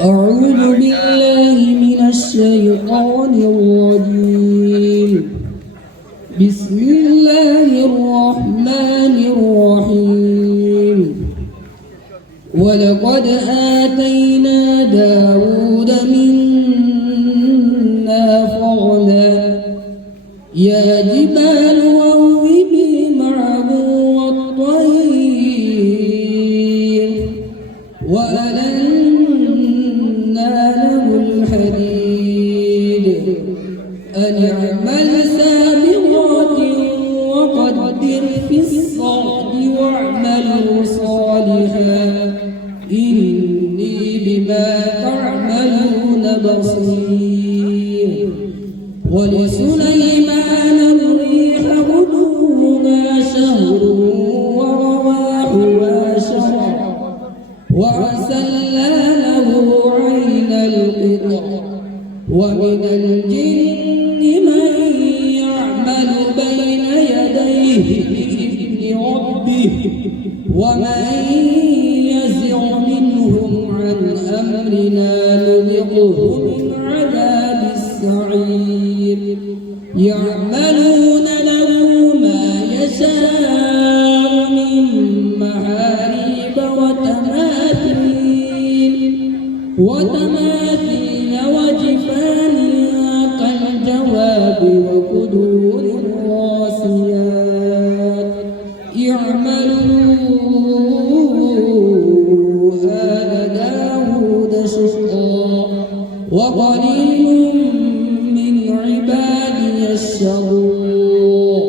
أعوذ بالله من الشيطان الرجيم. بسم الله الرحمن الرحيم. ولقد آتينا داود منا فضلا يا جبال أوبي معه والطير وألنا له الحديد أن اعمل سابغات وقدر في الصعد واعملوا صالحا إني بما تعملون بصير. ولسليمان الريح غدوها شهر ورواحها شهر وأسلنا له عين القطر ومن الجن من يعمل بين يديه بإذن ربه ومن يزغ منهم عن أمرنا نذقه من عذاب السعير. يعملون له ما يشاء من محاريب وتماثيل وجفان كالجواب وقدور الراسيات. اعملوا آل داود شكرا وقليل من عبادي الشكور.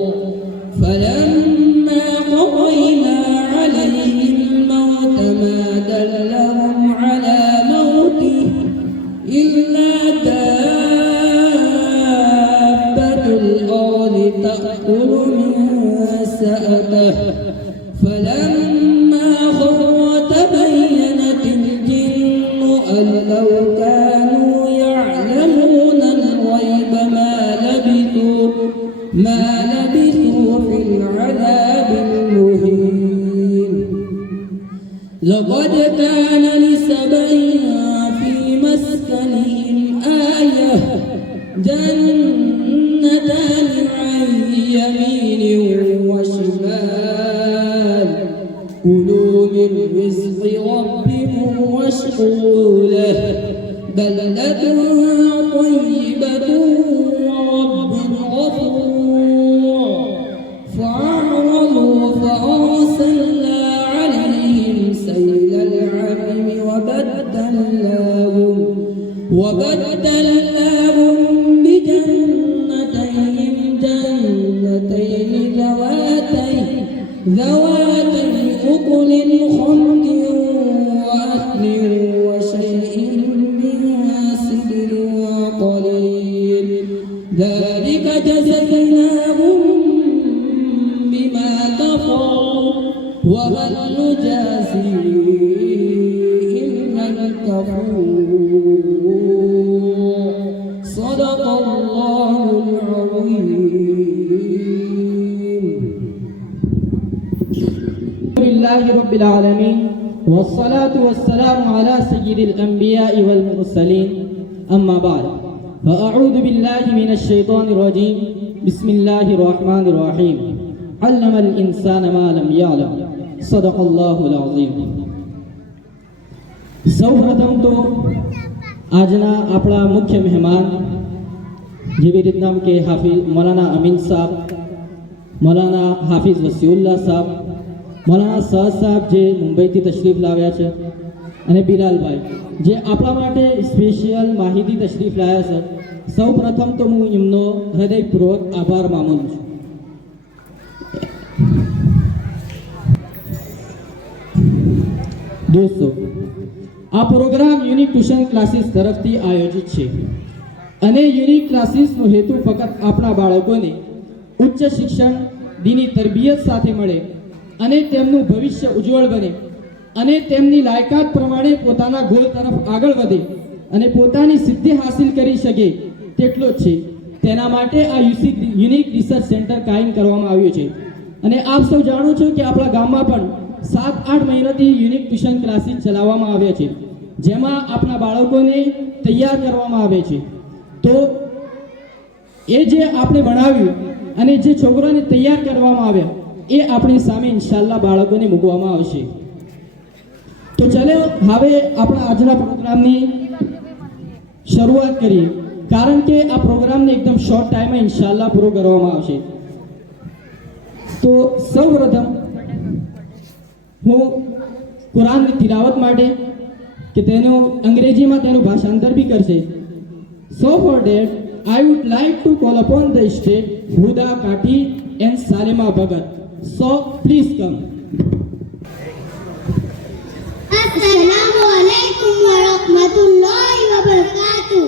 فلما قضينا عليه الموت ما دلهم على موته إلا دابة الأرض تأكل من سأته. فلما خر تبينت الجن أن لو كانوا يعلمون الغيب ما لبثوا في العذاب المهين. لقد كان لسبع في مسكنهم آية جنتان عن يمين وشمال كلوا من رزق ربكم واشكروا له بلدة طيبة ورب غفور. فأعرضوا فأرسلنا عليهم سيل العرم وبدلناهم بجنتين ذواتي أكل خمط وأثل وشيء من سدر قليل. ذلك جزيناهم بما كفروا وهل نجازي إلا الكفور. صدق الله العظيم. لله رب العالمين والصلاة والسلام على سيد الأنبياء والمرسلين أما بعد فأعوذ بالله من الشيطان الرجيم. بسم الله الرحمن الرحيم. علم الإنسان ما لم يعلم. صدق الله العظيم. સૌપ્રથમ તો આજના આપણા મુખ્ય મહેમાન જેવી રીતના કે હાફિઝ મૌલાના અમીન સાહેબ, મૌલાના હાફિઝ વસીઉલ્લાહ સાહેબ, મૌલાના સહદ સાહેબ જે મુંબઈથી તશરીફ લાવ્યા છે અને બિલાલભાઈ જે આપણા માટે સ્પેશિયલ માહિતી તશરીફ લાવ્યા છે. સૌ પ્રથમ તો હું એમનો હૃદયપૂર્વક આભાર માનું છું. દોસ્તો, આ પ્રોગ્રામ યુનિક ટ્યુશન ક્લાસીસ તરફથી આયોજિત છે અને યુનિક ક્લાસીસનો હેતુ ફક્ત આપણા બાળકોને ઉચ્ચ શિક્ષણ, દીની તરબિયત સાથે મળે અને તેમનું ભવિષ્ય ઉજ્જવળ બને અને તેમની લાયકાત પ્રમાણે પોતાના ગોલ તરફ આગળ વધે અને પોતાની સિદ્ધિ હાંસિલ કરી શકે તેટલો જ છે. તેના માટે આ યુનિક રિસર્ચ સેન્ટર કાયમ કરવામાં આવ્યું છે અને આપ સૌ જાણો છો કે આપણા ગામમાં પણ 7-8 મહિનાથી યુનિક ટ્યુશન ક્લાસીસ ચલાવવામાં આવ્યા છે. જેમાં આપણા બાળકોને તૈયાર કરવામાં આવે છે. તો એ જે આપણે ભણાવ્યું અને જે છોકરાને તૈયાર કરવામાં આવ્યા એ આપણી સામે ઇન્શાલ્લાહ બાળકોને મૂકવામાં આવશે. તો ચાલો હવે આપણા આજના પ્રોગ્રામની શરૂઆત કરીએ, કારણ કે આ પ્રોગ્રામને એકદમ શોર્ટ ટાઈમમાં ઇન્શાલ્લાહ પૂરો કરવામાં આવશે. તો સૌપ્રથમ હું કુરાનની તિલાવત માટે કે તેનું અંગ્રેજીમાં તેનું ભાષાંતર બી કરશે. So for that I would like to call upon the stage Huda Kati and Salima Bhagat. So please come. Assalamu alaikum wa rahmatullahi wa barakatuh.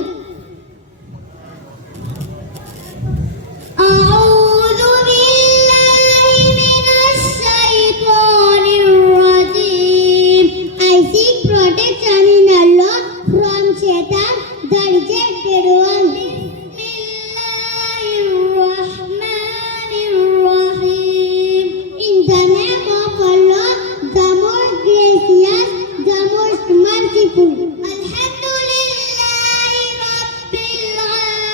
A'udhu billahi minash shaitanir rajim. I seek protection in Allah from Shaitan, the rejected one. Bismillahirrahmanirrahim. In the name of Allah, the most gracious, the most merciful. Alhamdulillahi Rabbil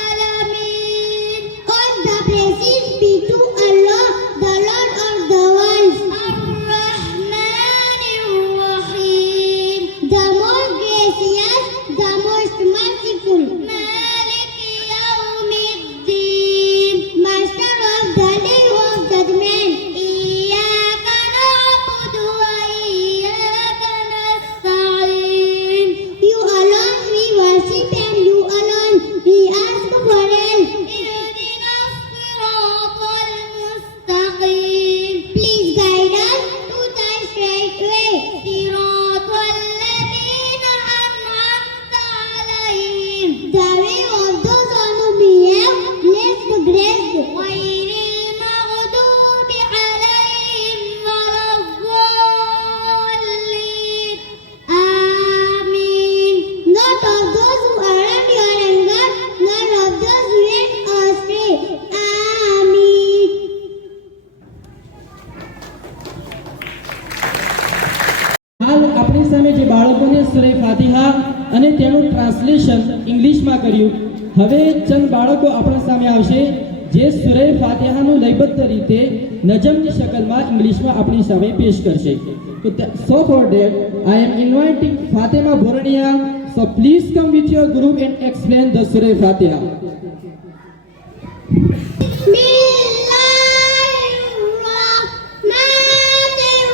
Alameen. All the praises be to Allah, the Lord of the worlds. Ar-Rahmanir-Rahim. The most gracious, the most merciful. Maliki Yawmiddin. Master of the day of judgment. Iyyaka na'budu wa iyyaka nasta'in. You alone we worship and you alone we ask for help. Ihdinas siratal mustaqim. Please guide us to the straight way. Siratal ladzina an'amta alayhim. The way of those on whom we have blessed the graced. Ghayril maghdubi alayhim waladdallin. Ameen. Not of those who earned your anger, nor of those who went astray. Ameen. હાલ આપણી સામે જે બાળકોને સૂરે ફાતિહા અને તેનું translation ઇંગ્લિશમાં કર્યું, હવે ચંદ બાળકો આપણા સામે આવશે જે સૂરે ફાતિહાનું લયબદ્ધ રીતે નજમની શકલમાં ઇંગ્લિશમાં આપણી સામે પેશ કરશે. So for that I am inviting Fatima Borania. So please come with your group and explain the Surah Fatiha. Bismillahirrahmanirrahim.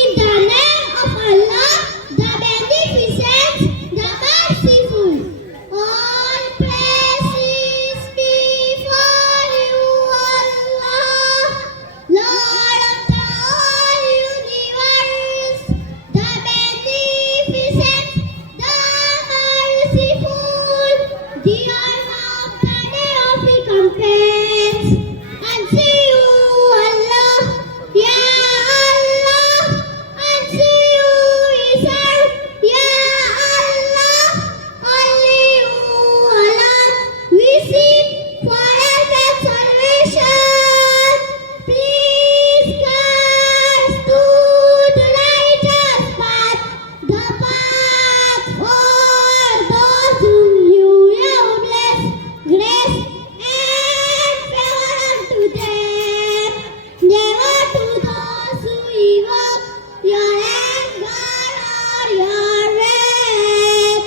In the name of Allah, the Beneficent, the Merciful. All praises be for you, Allah, Lord of the whole universe, the Beneficent, the Merciful, the honor of the day of recompense. And see you, Allah, Ya Allah, and see you, Isa, Ya Allah, only you alone we seek for help and salvation. Please guide to the righteous path, the path for those whom you have blessed, grace and favor unto them. Never to those who evoke your anger or your wrath,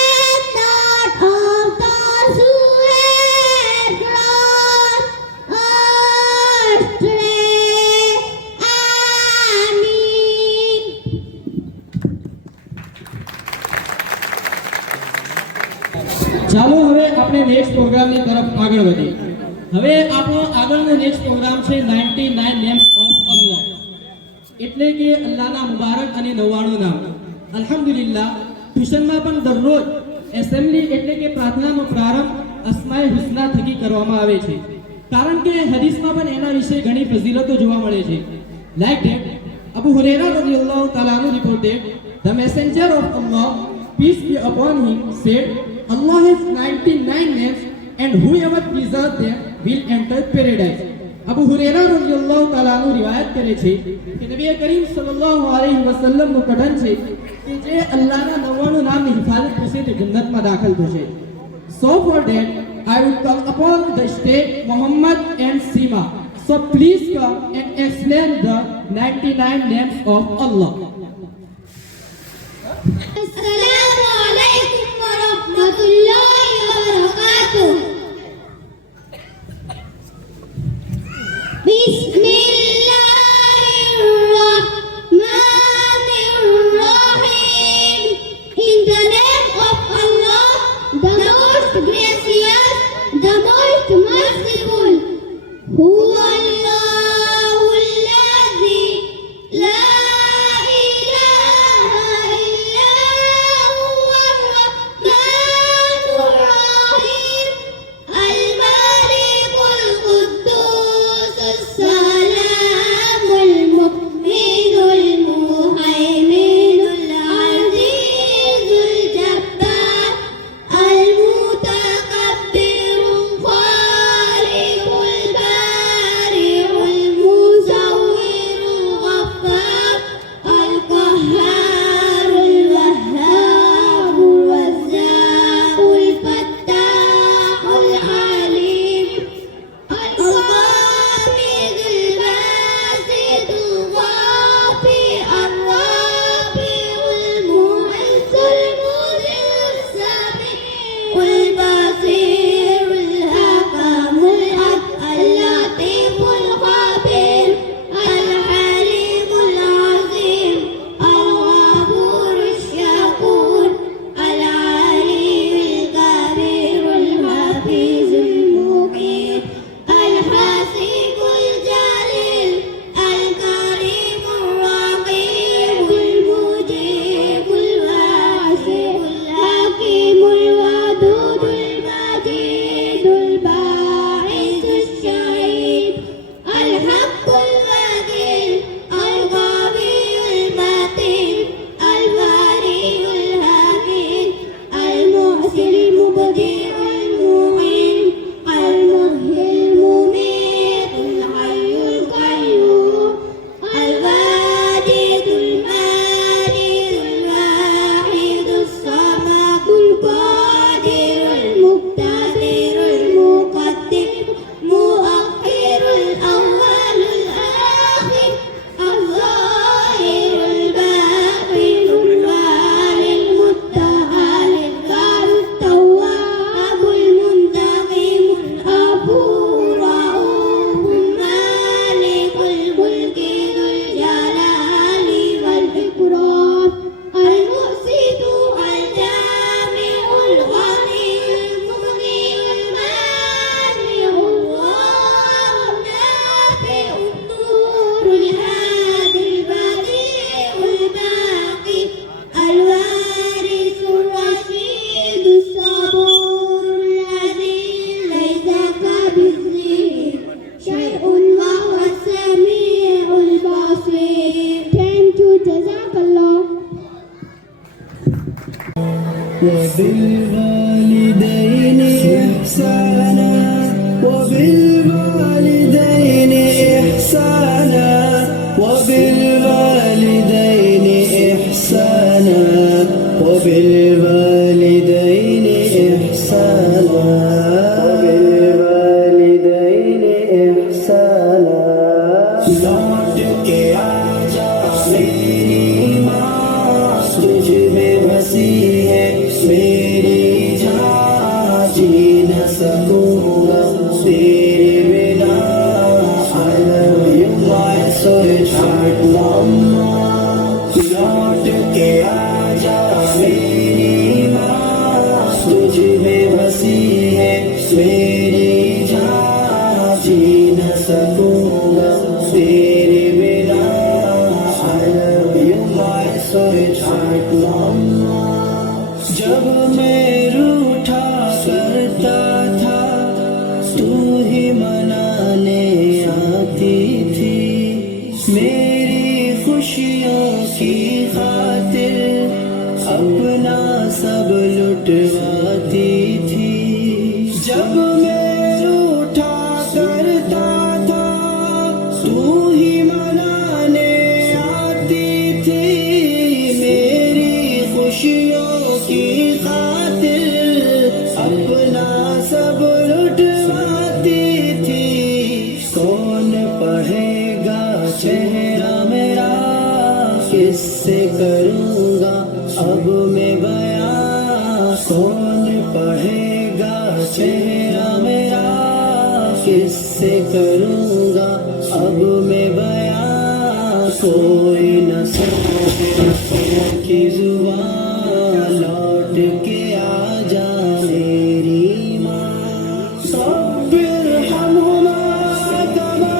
and not of those who have gone astray. Ameen. ચાલો હવે આપણે next પ્રોગ્રામની તરફ આગળ વધીએ. હવે આપણો આગળનો નેક્સ્ટ પ્રોગ્રામ છે 99 નેમ્સ ઓફ અલ્લાહ, એટલે કે અલ્લાહના મુબારક અને 99 નામ. અલ્હમ્દુલિલ્લાહ ટ્યુશનમાં પણ દરરોજ એસેમ્બલી એટલે કે પ્રાર્થનાનો પ્રારંભ અસ્માએ હુસ્ના થકી કરવામાં આવે છે, કારણ કે હદીસમાં પણ એના વિશે ઘણી ફઝીલતો જોવા મળે છે. Like that Abu Hurairah radhiyallahu ta'ala anhu reported, the messenger of Allah, peace be upon him, said, Allah has 99 names and whoever preserves them will enter paradise. Abu Hurairah radhiyallahu ta'ala anhu riwayat કરે છે કે નબી કરીમ સલ્લલ્લાહુ અલૈહિ વસલ્લમ નું કથન છે કે જે અલ્લાહના 99 નામની હિફાજત કરશે તે જન્નતમાં દાખલ થશે. So for that I will call upon the state Muhammad and Seema. So please come and explain the 99 names of Allah. Assalamu alaikum wa rahmatullahi wa barakatuh. Bismillahirrahmanirrahim. In the name of Allah, the most gracious, the most merciful. Huwa Allahu alladhi la ilaha illa huwa ar-rahmanur rahim. Al-Malik al-Quddus as-Salam al-Mu'min al-Muhaymin al-Aziz al-Jabbar al-Mutakabbir al-Khaliq al-Bari al-Musawwir al-Ghaffar al-Qahhar al-Wahhab al-Razzaq al-Fattah al-Alim القابض Basit الغافي الرافع Moiz المذل السميع البصير الحكم العدل اللطيف الخبير الحليم العظيم الغفور الشكور العلي الكبير الحفيظ المقيم الحسيب الجليل الكريم الرقيب المجيب الواسع الحكيم الودود المجيد الباعث الشهيد الحق الوكيل القوي المتين البري الحكيم المحسن المبدع المعين المحيي المميت الحي القيوم الواجد الماجد الواحد الصمد القادر المقتدر المقدم مؤخر الأول الآخر الظاهر الباطن الوالي المتعال البار التواب المنتقم الغفور رؤوف مالك الملك ذو الجلال والإكرام المقسط الجامع الغني المغني المانع الله النافع النور الهادي البديع الباقي الوارث الرشيد الصبور الذي ليس كمثله شيء وهو السميع البصير. Thank you. جزاك الله. وبالوالدين إحسانا وبالوالدين إحسانا وبالوالدين إحسانا وبالوالدين إحسانا وبالوالدين إحسانا लौट के आजा मेरी माँ तुझ में बसी है मेरी जान जी न सकूंगा तेरे बिना I love you my sweetheart mama लौट के आजा मेरी माँ तुझ में बसी है मेरी जान जी न सकूंगा तेरे बिना I love you my sweetheart mama जब मैं रूठा करता था तू ही मनाने आती थी मेरी खुशियों की खातिर अपना सब लुटवाती थी जब मैं रूठा करता था तू ही मनाने आती थी मेरी اب میں بیان کون پڑھے گا چہرہ میرا کس سے کروں گا اب میں بیان کوئی نہ سمجھے کی زبان لوٹ کے آ جا میری ماں رب ارحمہما کما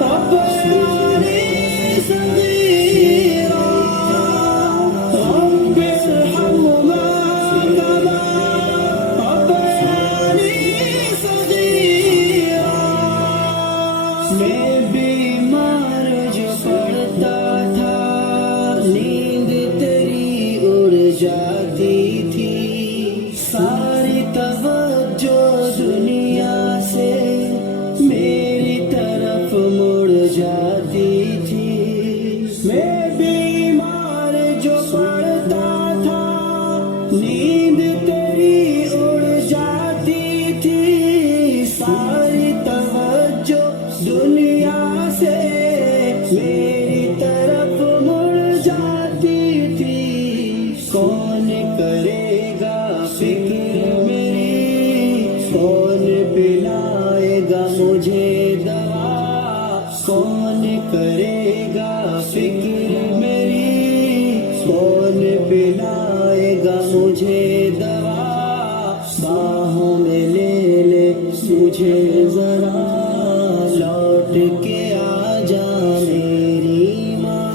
ربیانی صغیرا رب ارحمہما کما ربیانی صغیرا میں بیمار جو پڑتا تھا نیند تیری اڑ جاتی تھی ساری توجہ دنیا سے میری طرف مڑ جاتی تھی میں بیمار جو پڑتا تھا نیند تیری اڑ جاتی تھی ساری توجہ دنیا سے میری طرف مڑ جاتی تھی کون کرے گا فکر میری کون پلائے گا مجھے دوا کون کرے گا فکر میری کون پلائے گا مجھے دوا باہوں میں لے لے مجھے ذرا لوٹ کے آ جا میری ماں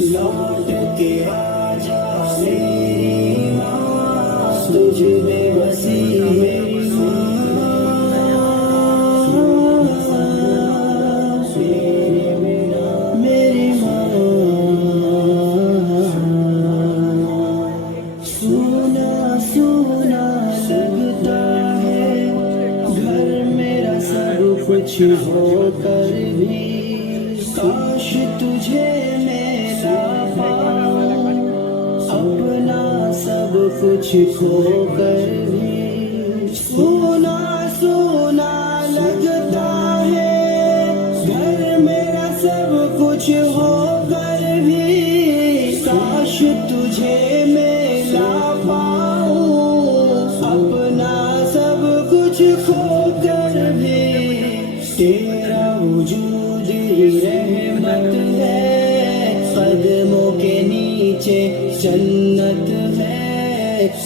لوٹ کے آ جا میری ماں تجھ میں بسی میری ماں تیرے بنا میری ماں سونا سونا لگتا ہے گھر میرا سب کچھ ہو کر بھی کاش تجھے میں لا پاؤں اپنا سب کچھ کھو کر بھی سونا سونا لگتا ہے گھر میرا سب کچھ ہو کر بھی کاش تجھے میں لا پاؤں اپنا سب کچھ کھو کر بھی تیرا وجود ہی رحمت ہے قدموں کے نیچے جنت ہے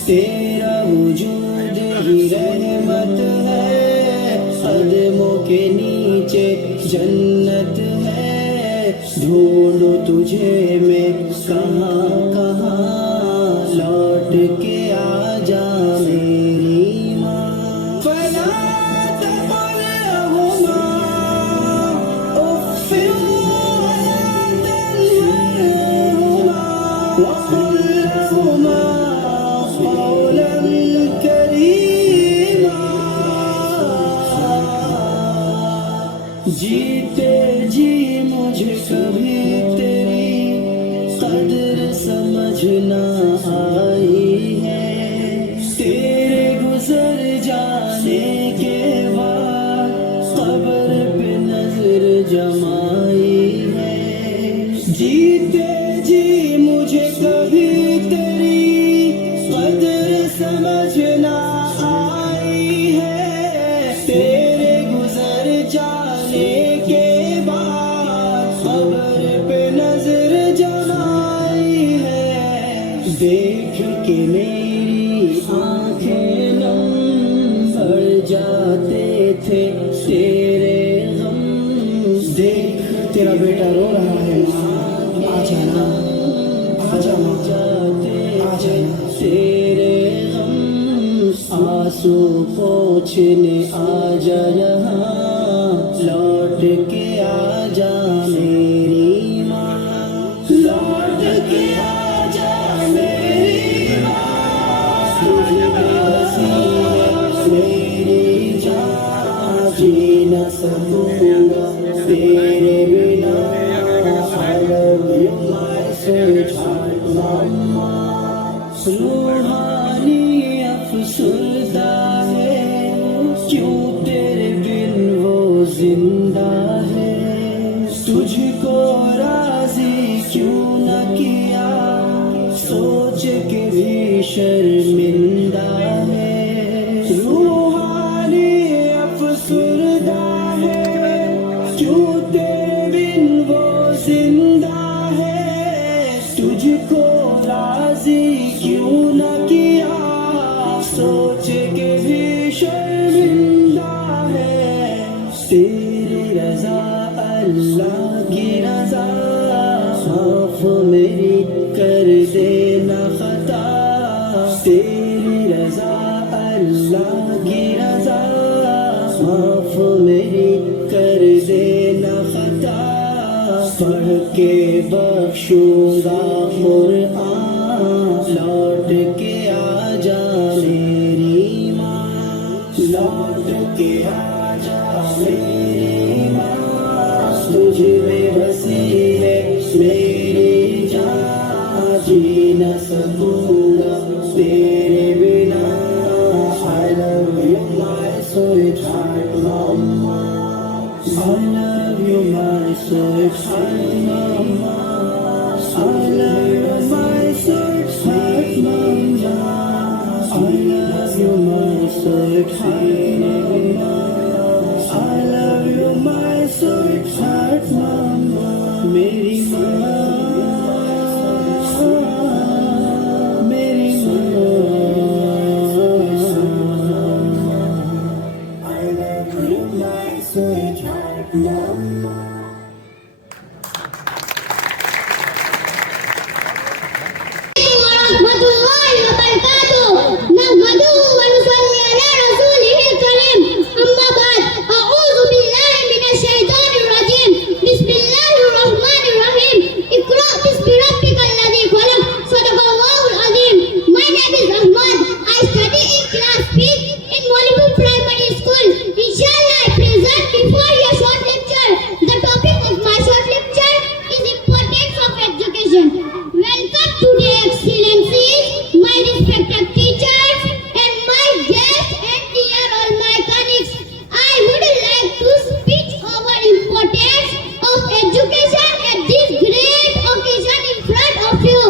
تیرا وجود ہی رحمت ہے قدموں کے نیچے جنت ہے ڈھونڈو تجھے میں کہاں کہاں لوٹ کے آ جا میری ماں فلا تقلهما اف ولا تنهرهما وقل لهما قولا كريما جیتے جی مجھے کبھی تیری قدر سمجھ نہ آئی ہے تیرے گزر جانے کے بعد قبر پہ نظر جمائی ہے جیتے جی مجھے کبھی تیری قدر سمجھ نہ آئی ہے تیرے گزر جانے کے بعد قبر پہ نظر جمائی ہے دیکھ کے میری آنکھیں نم بڑھ جاتے تھے تیرے غم دیکھ تیرا بیٹا رو رہا ہے ماں آ جانا آ جانا آ جانا تیرے غم آنسو پوچھنے آ جا یہاں لوٹ کے آ جا میری ماں لوٹ کے آ جا میری ماں تجھ میں بسی ہے میری جان جی نہ سکوں گا تیرے بنا عالم سجھا ماما روحانی افسردہ ہے کیوں تیرے بن وہ زندہ ہے تجھ کو راضی کیوں نہ کیا سوچ के भी शर्मिंदा है, रूहानी अफसुर्दा है, क्यों तेरे बिन वो जिंदा है, तुझको राजी क्यों न किया, सोच के भी शर्मिंदा है, तेरी रजा अल्लाह की रजा, माफ मेरी कर देना खता, तेरी रजा अल्लाह की रजा, माफ मेरी कर देना खता, पढ़ के बख्शूंगा कुरान, लौट के आ जा मेरी माँ, लौट के आ जा मेरी माँ, तुझ में बसी है मेरी जान, जी न सकूंगा तेरे बिना, I love you my sweetheart mama, I love you my sweetheart mama, I love you my sweetheart mama, I love you my sweetheart mama, I love you my sweetheart mama, मेरी माँ, मेरी माँ, I love you my sweetheart mama. warahmatullahi wabarakatuh. Nahmaduhu wa nusalli ala rasulihil karim. Amma ba'd. A'udzu billahi minasy syaithanir rajim. Bismillahirrahmanirrahim. Iqra bismi rabbikal ladzi khalaq. Shadaqallahul azim. My name is Ahmad. I study in class 5th in Mollywood Primary School. Inshallah, I present before your short lecture. The topic of my short lecture is importance of education. Welcome to the excellencies, my respected teachers, and my guests and dear all my colleagues. I would like to speak over importance of education at this great occasion in front of you.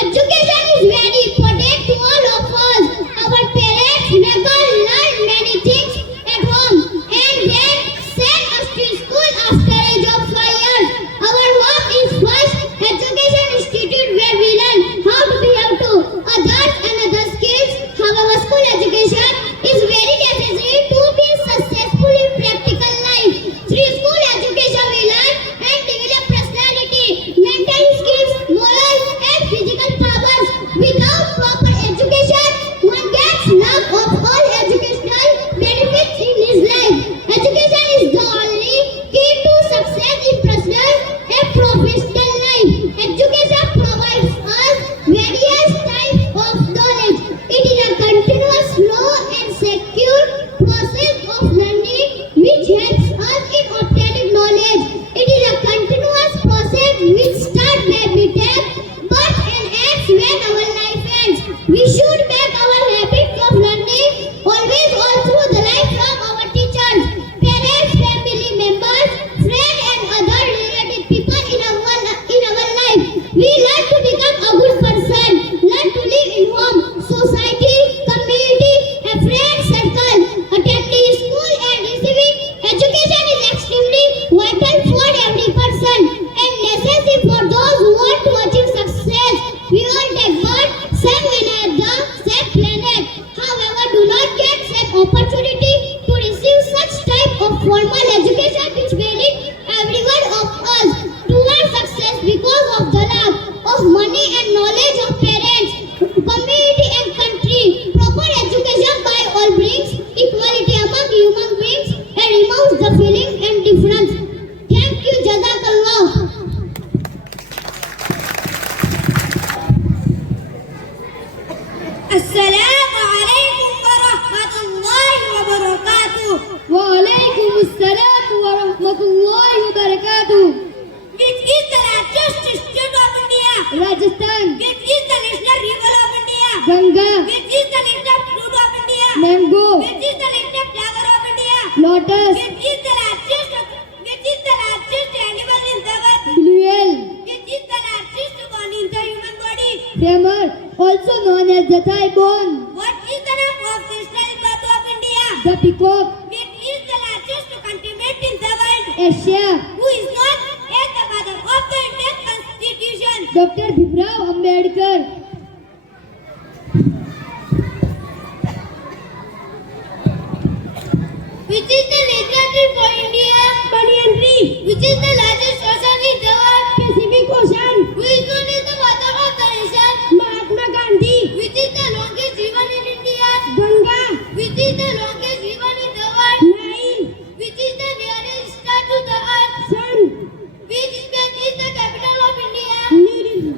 Education is very important to all of us. Our parents never learn many things at home and then send us to school after age of 5 years. Our home is first education institute where we learn how to behave to others and other skills. However, school education is very necessary to be successful in practical life. Through school education we learn and develop personality, mental skills, moral and physical powers. Without proper education, one gets lack of all educational benefits in his life. Education is the only key to success in personal and professional life. Education provides us various types of knowledge. It is a continuous, slow and secure process of learning which helps us in obtaining knowledge. It is a continuous process which starts when we take birth and ends when our life ends. We should make our habits of learning always all through the life from our teachers, parents, family members, friends and other related people in our life. We learn to become a good person, learn to live in home, society, community, a friend circle. Attending school and receiving education is extremely vital for every person and necessary for those who want to achieve success. We all take birth, same when at the same planet. However, do not get such opportunity to receive such type of formal education which we need every one of us towards success because of the lack of money and knowledge of parents, community and country. Proper education by all brings equality among human beings and removes the feeling and difference. Thank you, Jazakallah. Assalamu alaikum wa rahmatullahi wa barakatuh. Wa alaikum assalam wa rahmatullahi wa barakatuh. Which is the largest state of India? Rajasthan. Which is the national river of India? Ganga. Which is the national fruit of India? Mango. Which is the national flower of India? Lotus. Which is the largest animal in the world? Blue whale. Which is the largest bone in the human body? Femur. also known as the thigh bone. What is the name of the national bird of India? The peacock. Which is the largest continent in the world? Asia. Who is known as the father of the Indian Constitution? Dr. Bhimrao Ambedkar. Which is the legendary for India? Banyan tree. Which is the largest ocean in the world? Pacific Ocean. Who is known as the father of the nation? Mahatma Gandhi. Which is the longest river in India? Ganga. Which is the longest river in the world? Nile. Which is the nearest star to the earth? Sun. Which state is the capital of India? New Delhi.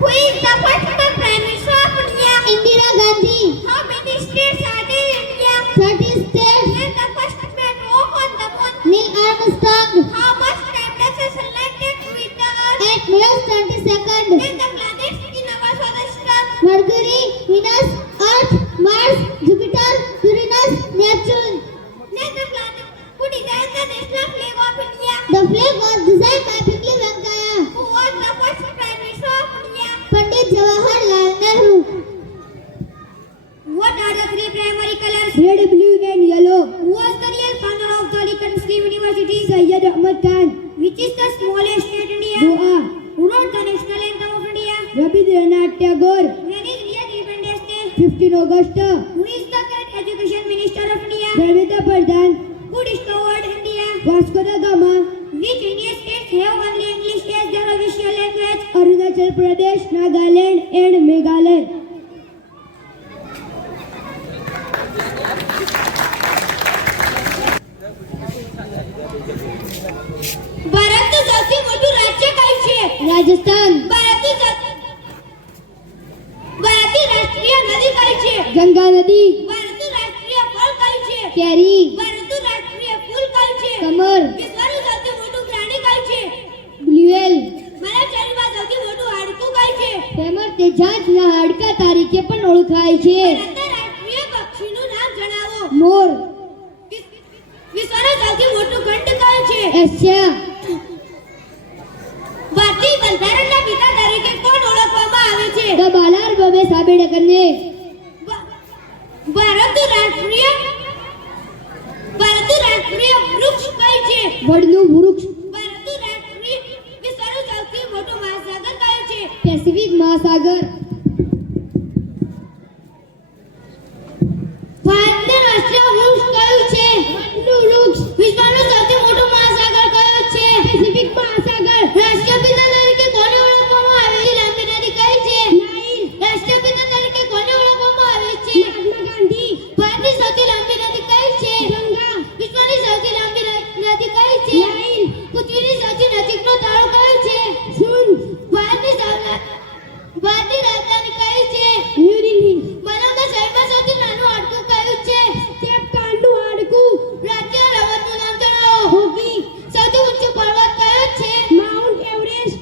Who is the first prime minister of India? Indira Gandhi. How many states are there in India? 30 states. When the first man walked on the moon? Neil Armstrong. How much time does the sunlight take to reach the earth? 8 minutes 20 seconds. Then the planets in our solar system. Mercury, Venus, Earth, Mars, Jupiter, Uranus, Neptune. Then the planet who designed the national flag of India. The flag was designed by Pinky Venkaya. Who was the first prime minister of India? Pandit Jawaharlal Nehru. What are the three primary colors? Red, blue and yellow. Who was the real founder of the Delhi Muslim University? Syed Ahmad Khan. Which is the smallest state in India? Goa. Who wrote the national anthem of India? Rabindranath Tagore. When is India's Independence Day? 15 August. Who is the current education minister of India? Dharmendra Pradhan. Who discovered India? Vasco da Gama. Which Indian states have only English as their official language? Arunachal Pradesh, Nagaland and Meghalaya. ભારતનું સૌથી મોટું રાજ્ય કયું છે? Rajasthan. ભારતની રાષ્ટ્રીય નદી કઈ છે? Ganga Nadi. ભારતનું રાષ્ટ્રીય ફળ કયું છે? Kerry. ભારતનું રાષ્ટ્રીય ફૂલ કયું છે? Kamar. વિશ્વનું સૌથી મોટું પ્રાણી કયું છે? Blue whale. મારા શરીરમાં સૌથી મોટું હાડકું કયું છે? ફેમસ તેજાજના હાડકા તરીકે પણ ઓળખાય છે. ભારતના રાષ્ટ્રીય પક્ષીનું નામ જણાવો. મોર. વિશ્વનું સૌથી મોટું ખંડ કયું છે? એશિયા. ભારતીય બંધારણના પિતા તરીકે કોણ ઓળખવામાં આવે છે? ધ બાલાર બાબે સાબેડકરને. ભારતનું રાષ્ટ્રીય વૃક્ષ કયું છે? વડનું વૃક્ષ. ભારતનું રાષ્ટ્રીય વિશ્વનું સૌથી મોટું મહાસાગર કયું છે? પેસિફિક મહાસાગર. ભારતનું રાષ્ટ્રીય વૃક્ષ કયું છે? વડનું વૃક્ષ. વિશ્વનું સૌથી મોટું મહાસાગર કયું છે? પેસિફિક મહાસાગર. રાષ્ટ્રપિતા તરીકે કોને ઓળખવામાં આવે છે? લાંબી નદી કઈ છે? નાઇલ. રાષ્ટ્રપિતા તરીકે કોને ઓળખવામાં આવે છે? મહાત્મા ગાંધી. ભારતની સૌથી લાંબી નદી કઈ છે? ગંગા. વિશ્વની સૌથી લાંબી નદી કઈ છે? નાઇલ. પૃથ્વીની સૌથી નજીકનો તારો કયો છે? સુન. ભારતની રાજધાની કઈ છે? ન્યૂ દિલ્હી. માનવના શરીરમાં સૌથી નાનું હાડકું કયું છે? ચેપકાંડનું હાડકું. રાષ્ટ્રીય રમતનું નામ જણાવો. હોકી. સૌથી ઊંચો પર્વત કયો છે? Mount Everest.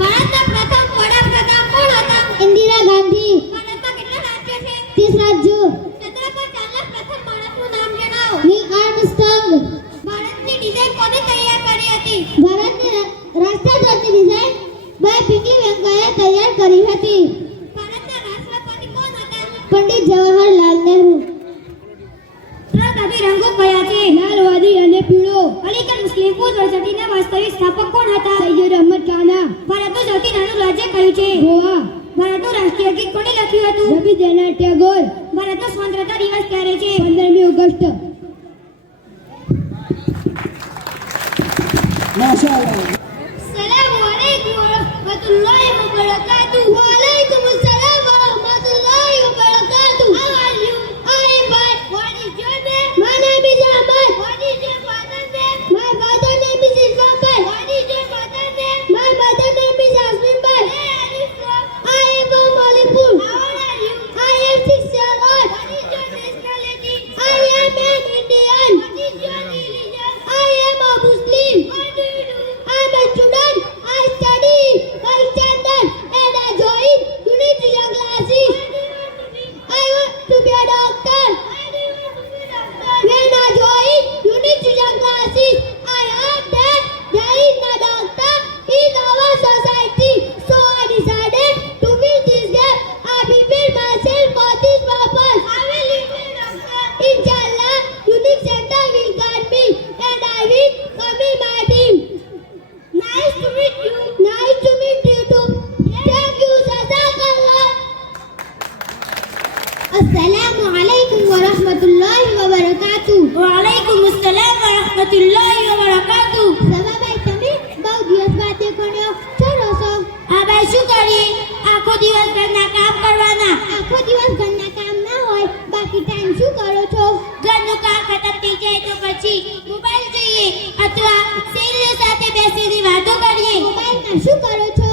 ભારતના પ્રથમ વડાપ્રધાન કોણ હતા? ઇન્દિરા ગાંધી. ભારતમાં કેટલા રાજ્યો છે? 30 રાજ્યો. ચંદ્ર પર ચાલનાર પ્રથમ માણસનું નામ જણાવો. નીલ આર્મસ્ટ્રોંગ. ભારતની ડિઝાઇન કોને તૈયાર કરી હતી? ભારતની રાષ્ટ્રધ્વજની ડિઝાઇન બાય પિંકી વેંકૈયા તૈયાર કરી હતી. ભારતના રાષ્ટ્રપતિ કોણ હતા? પંડિત જવાહરલાલ નહેરુ. ત્રણ રંગો કયા છે? લાલ, વાદળી અને પીળો. અલીગઢ મુસ્લિમ યુનિવર્સિટીના વાસ્તવિક સ્થાપક કોણ હતા? સૈયદ અહમદ ખાના. ભારતનું સૌથી નાનું રાજ્ય કયું છે? ગોવા. ભારતનું રાષ્ટ્રીય ગીત કોણે લખ્યું હતું? રવિન્દ્રનાથ ટેગોર. ભારતનો સ્વતંત્રતા દિવસ ક્યારે છે? 15મી ઓગસ્ટ. માશાઅલ્લાહ. સલામુ અલૈકુમ વ રહમતુલ્લાહિ વ બરકાતુહુ. વાલેકુમ અસલામ વ રહમતુલ્લાહિ વ બરકાતુહ. How are you? I am fine. What is your name? My name is Ahmad. What is your father's name? My father name is Irfan Bhai. What is your mother's name? My mother name is Asmin Bhai. Where are you from? I am from Molipur. How old are you? I am 6 years old. What is your nationality? I am an Indian. What is your religion? I am a Muslim. What do you do? I am a student. I study, I standard, and I join unity વરહમતુલ્લાહિ વબરકાતુહ. Savabhai તમે બહુ દિવસ બાદ દેખાણ્યો છો રોસો આ ભાઈ શું કરીએ? આખો દિવસ ઘરના કામ કરવાના. આખો દિવસ ઘરના કામ ના હોય બાકી ટાઈમ શું કરો છો ઘરનું કામ ખતમ થઈ જાય તો પછી મોબાઈલ જોઈએ અથવા સહેલીઓ સાથે બેસીને વાતો કરીએ. મોબાઈલમાં શું કરો છો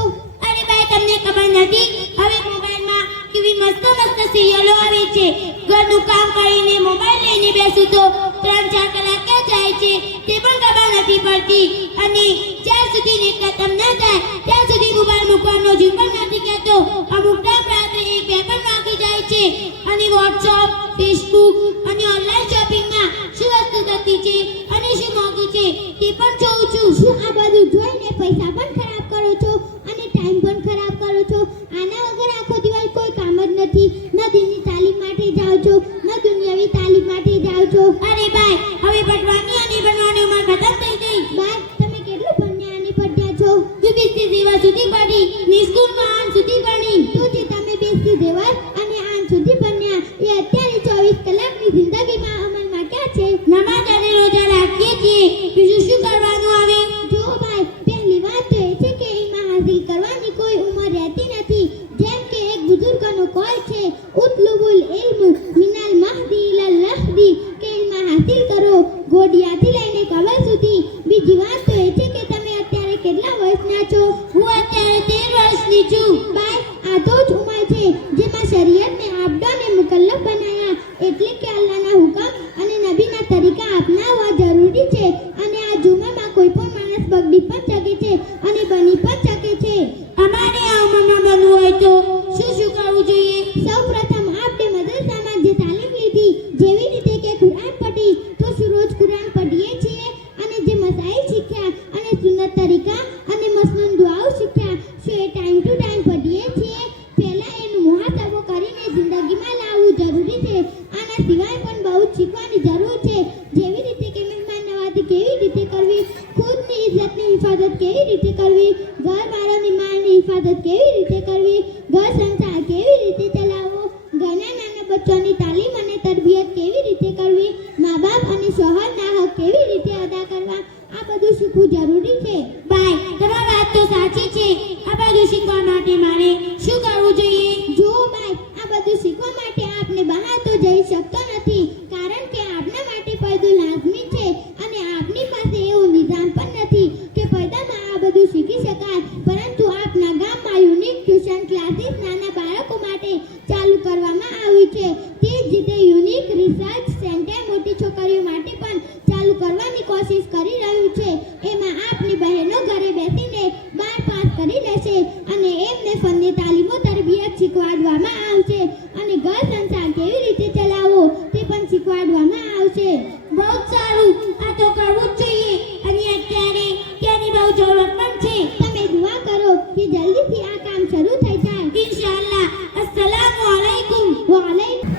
અરે ભાઈ તમને ખબર નથી હવે મોબાઈલમાં કેવી મસ્ત મસ્ત સિરિયલો આવે છે. ઘરનું કામ કરીને મોબાઈલ લઈને બેસું તો 3-4 કલાક ક્યાં જાય છે તે પણ ખબર નથી પડતી. અને જ્યાં સુધી નેટ ખતમ ન થાય ત્યાં સુધી મોબાઈલ મૂકવાનો જીવ પણ નથી કહેતો. અમુક ટાઈમ રાત્રે 1-2 પણ વાગી જાય છે. અને વોટ્સઅપ, ફેસબુક અને ઓનલાઈન શોપિંગમાં શું વસ્તુ થતી છે અને શું મોંઘું છે તે પણ જોઉં છું. શું આ બધું જોઈને પૈસા પણ ખરાબ કરો છો અને ટાઈમ પણ ખરાબ કરો છો આના વગર આખો દિવસ કોઈ કામ જ નથી ન દિનની તાલીમ માટે જાઓ છો ન દુનિયાવી તાલીમ માટે જાઓ છો અરે ભાઈ હવે ભણવાની અને ભણવાની ઉંમર ખતમ થઈ ગઈ. બાય તમે કેટલું ભણ્યા અને પડ્યા છો બેસતી દેવા સુધી પડી ને સ્કૂલમાં આન સુધી ભણી. તો જે તમે બેસતી દેવર અને આન સુધી ભણ્યા એ અત્યારે 24 કલાકની જિંદગીમાં અમલમાં ક્યાં છે નમાઝ અને રોજા રાખીએ છીએ બીજું શું કરવાનું આવે? જો ભાઈ પહેલી વાત તો એ છે કે ઈમાં હાસિલ કરવાની કોઈ ઉંમર રહેતી નથી. જેમ કે એક બુઝુર્ગનો કોલ છે ઉતલુબુલ ઇલ્મ મિનલ મહદી ઇલલ લહદી કે ઈમાં હાસિલ કરો ગોડિયાથી લઈને કબર સુધી. બીજી વાત તો એ છે કે તમે અત્યારે કેટલા વર્ષના છો હું અત્યારે 13 વર્ષની છું. ભાઈ આ તો જ ઉંમર છે જેમાં શરીયતને આપડાને મુકલ્લફ બનાયા એટલે કે અલ્લાહના હુકમ અને નબીના તરીકા અપનાવવા જરૂરી છે. અને આ જુમામાં કોઈ પણ માણસ બગડી પણ શકે છે અને બની પણ શકે છે. અમારે આ ઉંમરમાં બનવું હોય તો શું કરવું જોઈએ? સૌપ્રથમ આપણે મદરસામાં જે તાલીમ લીધી જેવી રીતે કે કુરાન પઢી તો શું રોજ કુરાન પઢીએ છીએ અને જે મસાઈલ શીખ્યા અને સુન્નત તરીકા અને મસનૂન દુઆઓ શીખ્યા શું એ ટાઈમ ટુ ટાઈમ પઢીએ છીએ? પહેલા એનું મુહાસબો કરીને જિંદગીમાં લાવવું જરૂરી છે. આના સિવાય પણ બહુ જ શીખવાની જરૂર છે જેવી રીતે કે મહેમાન નવાજી કેવી રીતે કરવી, ખુદની ઇજ્જતની હિફાજત કેવી રીતે કરવી, ઘર વાળાની માલની હિફાજત કેવી રીતે કરવી, ઘર સંસાર કેવી રીતે ચલાવવો, ઘરના નાના બચ્ચોની તાલીમ અને તરબિયત કેવી રીતે કરવી, મા બાપ અને શોહરના હક કેવી રીતે અદા કરવા આ બધું શીખવું જરૂરી છે. ભાઈ તમારી વાત તો સાચી છે. આ બધું શીખવા માટે મારે શું કરવું જોઈએ? જો ભાઈ આ બધું શીખવા માટે આપને બહાર તો જઈ શકતો નથી કારણ કે આપના માટે પડદો લાઝમી છે અને આપની પાસે એવો નિઝામ પણ નથી કે પડદામાં આ બધું શીખી શકાય. પરંતુ આપના ગામમાં યુનિક ટ્યુશન ક્લાસીસ નાના બાળકો માટે ચાલુ કરવામાં આવી છે. તે જ રીતે યુનિક રિસર્ચ સેન્ટર મોટી છોકરીઓ માટે પણ ચાલુ કરવાની કોશિશ કરી રહ્યું છે. એમાં આપની બહેનો ઘરે બેસીને 12 પાસ કરી લેશે અને એમને ફનની તાલીમો તરબિયત શીખવાડવામાં આવશે અને ઘર સંસાર કેવી રીતે ચલાવવો તે પણ શીખવાડવામાં આવશે. બહુ જ સારું. આ તો કરવું જ જોઈએ અને અત્યારે તેની બહુ જરૂરત પણ છે. તમે દુઆ કરો કે જલ્દીથી આ કામ શરૂ થઈ જાય. ઇન્શાઅલ્લાહ. અસ્સલામુ અલૈકુમ. વાલેકુમ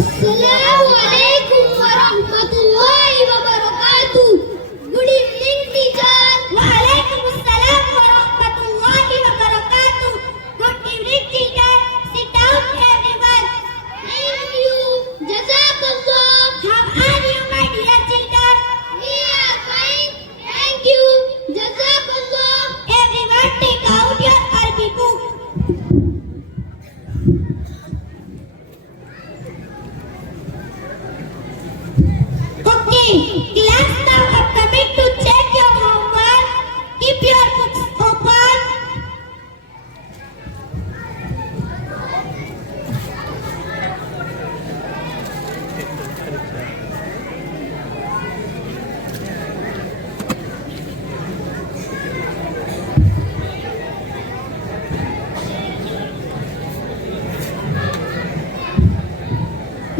अस्सलामु अलैकुम वरहमतुल्लाहि वबरकातुह. Good evening teacher. वालेकुम अस्सलाम वरहमतुल्लाहि वबरकातुह. Good evening teacher. Sit down everyone. Thank you. Jazakallah. How are you my dear children? We are fine. Thank you. Jazakallah. Everyone take out your Arabic book. Okay, class now upcoming to check your homework. Keep your books open.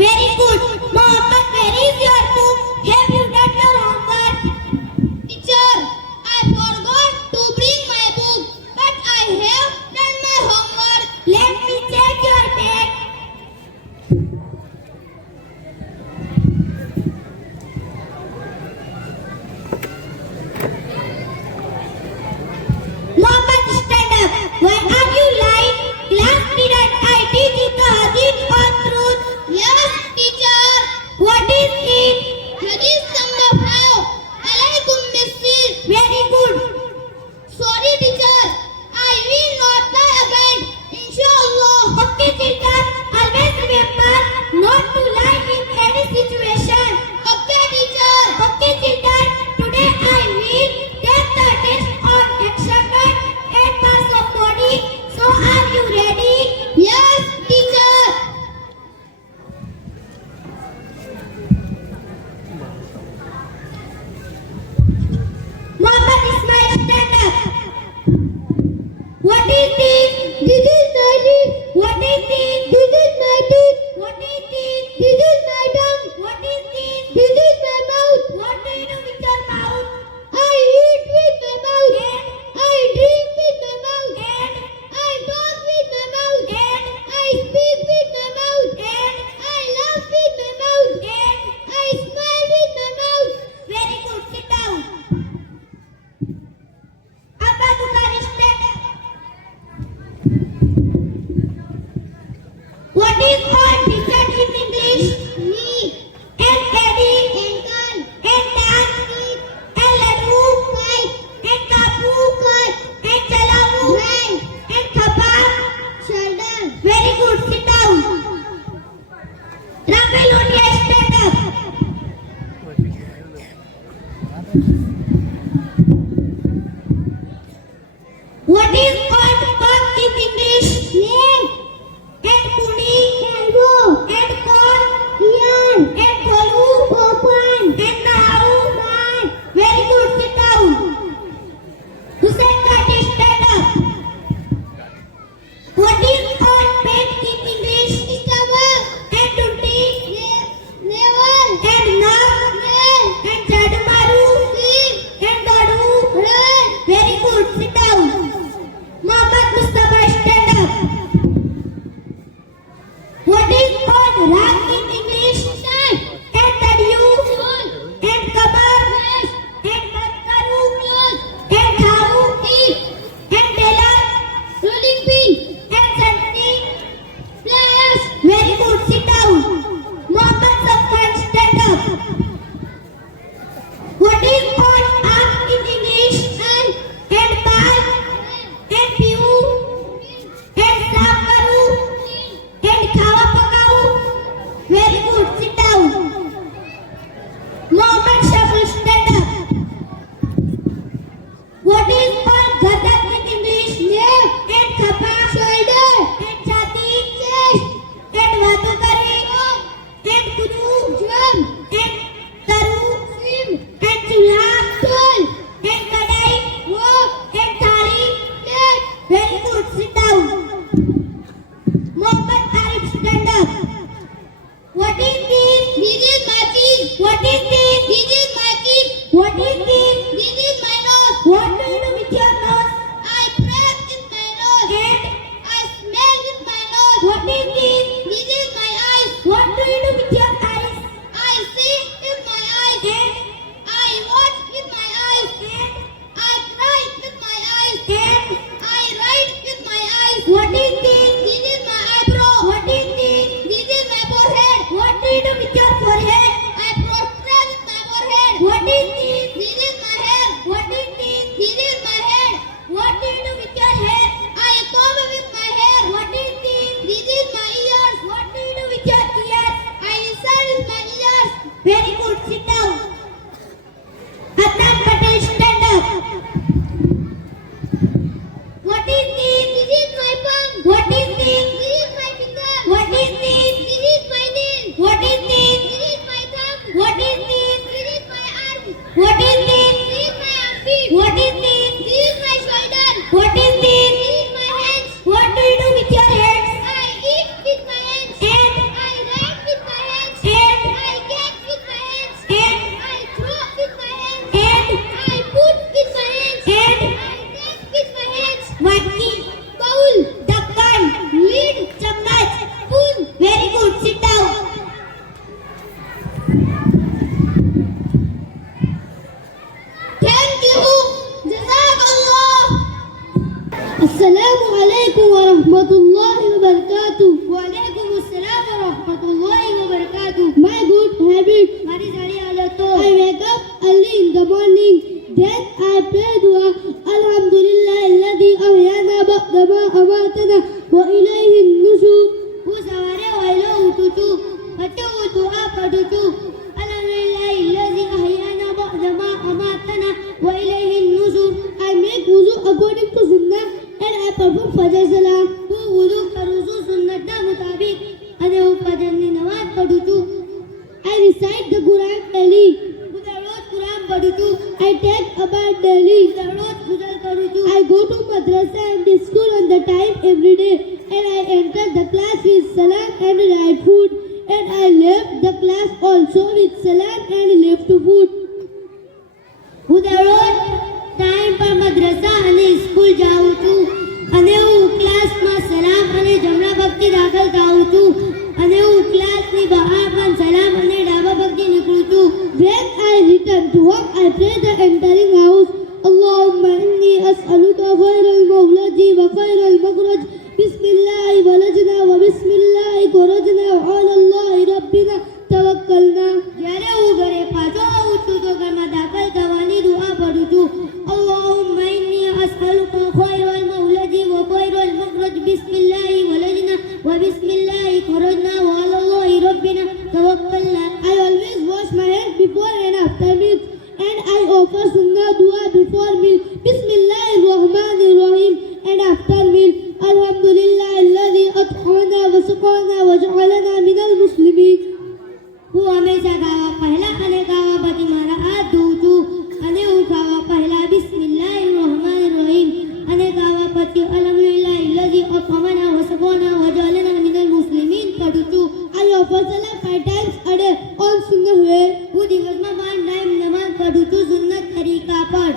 Very good. Mohammed, where is your book? Have you done What is called up in English? And bag, and pew, and saaf karu, and khawa pakau. Very good. Sit down. Mohammed Shafil, stand up. What is called gadak in English? Neck, and khapa, shoulder, and chati, chest, and watu kare, and kudu, drum, and taru, swim, and chulha, tool, and kadai, wok, and thali, plate. Very good. Sit down. Mohammed Arif, stand up. What is this? This is my teeth. What is this? This is my teeth. What is this? This is my nose. What do you do with your nose? I breathe with my nose. And I smell with my nose. What is this? This is my eyes. What do you do with your eyes? I see with my eyes. And I watch with my eyes. And I cry with my eyes. And I write with my eyes. What is this? This is my eyebrow. What is this? This is my forehead. What do you do with your forehead? I prostrate with my forehead. What is this? This is my hair. What is this? This is my head. What do you do with your hair? I comb with my hair. What is this? This is my ears. What do you do with your ears? I listen with my ears. Very good. Sit down. Adnan Patel, stand up. What is this? This is my palm. What is this? This is my finger. What is this? This is my nail. What is this? This is my thumb. What is this? This is my arm. What is this? This is my armpit. What is this? This is my shoulder. What is this? This is my hands. What do you do with your hands? I eat with my hands. And I write with my hands. And I get with my hands. And I throw with my hands. And I put with my hands. And I take with my hands. Watki, bowl, dakkan, lid, chammach, spoon. Very good. Sit down. Thank you. Jazakallah. Assalamu alaikum wa rahmatullahi wa barakatuh. Wa alaikum assalam wa rahmatullahi wa barakatuh. My good habit. Mari sari alato. I wake up early in the morning. Then I pray dua. Alhamdulillah alladhi ahyana ba'da ma amatana wa ilayhi an-nushur. Hu saware wailo ututu. Pacu dua padutu. Alhamdulillah alladhi ahyana ba'da ma amatana wa ilayhi an-nushur. I make wudu according to sunnah and I perform fajr salah. Hu wudu karuzu sunnah da mutabik. Ade hu fajr ni namaz padutu. I recite the Quran daily. Roz Quran padutu. I take a bath daily. Roz ghusl karutu. I go to madrasa and school on the time every day. And I enter the class with salam and write food. And I left the class also with salam and left food. હું દરરોજ time પર મદ્રસા અને school જાઉં છું અને હું ક્લાસમાં સલામ અને જમણા પગથી દાખલ થાઉં છું અને હું ક્લાસની બહાર પણ સલામ અને ડાબા પગથી નીકળું છું. When I return to home, I pray the entering house. Allahumma inni as'aluka khairal mawlaji wa khairal makhraj. Bismillah walajna wa bismillah kharajna wa ala Allah rabbina tawakkalna. જ્યારે હું ઘરે પાછો આવું છું તો ઘરમાં દાખલ થવાની દુઆ પઢું છું. Allahumma inni as'aluka khairal mawlaji wa khairal makhraj. Bismillah walajna wa bismillah kharajna wa ala Allah rabbina tawakkalna. I always wash my hands before and after meals and I offer sunnah dua before meal. Bismillahir Rahmanir Rahim and after meal. Alhamdulillah alladhi at'amana wa saqana wa ja'alana minal muslimin. હું હંમેશા ખાવા પહેલા અને ખાવા પછી મારા હાથ ધોઉં છું અને હું ખાવા પહેલા બિસ્મિલ્લાહિર રહમાનિર રહીમ અને ખાવા પછી અલ્હમ્દુલિલ્લાહ અલ્લઝી અત'મના વ સકાના વ જઅલના મિનલ મુસ્લિમીન પઢું છું. I offer salah 5 times a day on sunnah way. હું દિવસમાં 5 ટાઈમ નમાઝ પઢું છું સુન્નત તરીકા પર.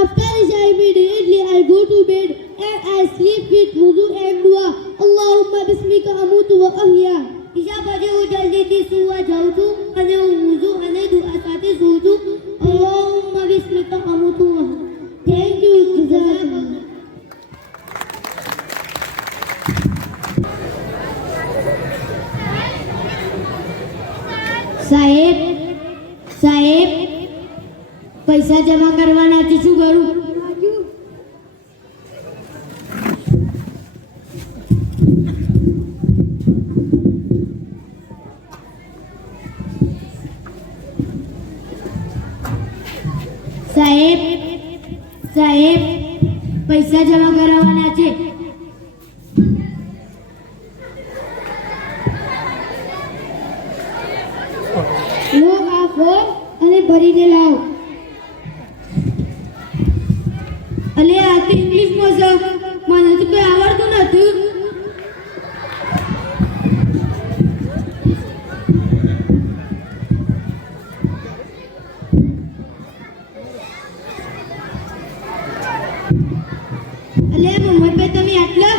After Isha immediately I go to bed and I sleep with wudu and dua. Allahumma bismika amutu wa ahya. Isha પછી હું જલ્દીથી સુવા જાઉં છું અને હું wudu અને દુઆ સાથે સૂઉં છું. અલ્લાહુમ્મા બિસ્મિકા અમુતુ. Thank you. જઝાકલ્લાહ. સાહેબ સાહેબ પૈસા જમા કરવાના છે, શું કરું? સાહેબ સાહેબ પૈસા જમા કરાવવાના છે. લો આ ફોર્મ અને ભરીને લાવો. અલે આ તો ઇંગ્લિશમાં છે, મને તો કઈ આવડતું નથી. અલે મોહમ્મદભાઈ તમે આટલા?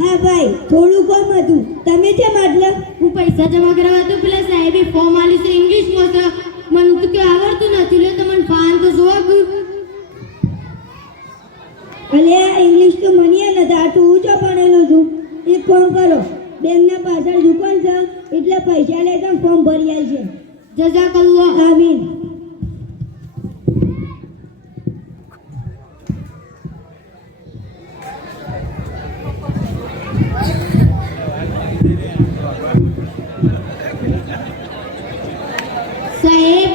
હા ભાઈ, થોડું કોમ હતું. તમે કેમ આટલા? હું પૈસા જમા કરાવવા તો પેલા સાહેબે ફોર્મ આલી છે ઇંગ્લિશમાં છે, મને તો કઈ આવડતું નથી. લે તમને ફાન તો જોવા. અલ્યા ઇંગ્લિશ તો મને નથી આવતું, હું તો ભણેલો છું. એક ફોન કરો, બેંકના પાછળ દુકાન છે, એટલે પૈસા લેતા ફોર્મ ભરી આવશે. જઝાકલ્લાહ. આમીન. સાહેબ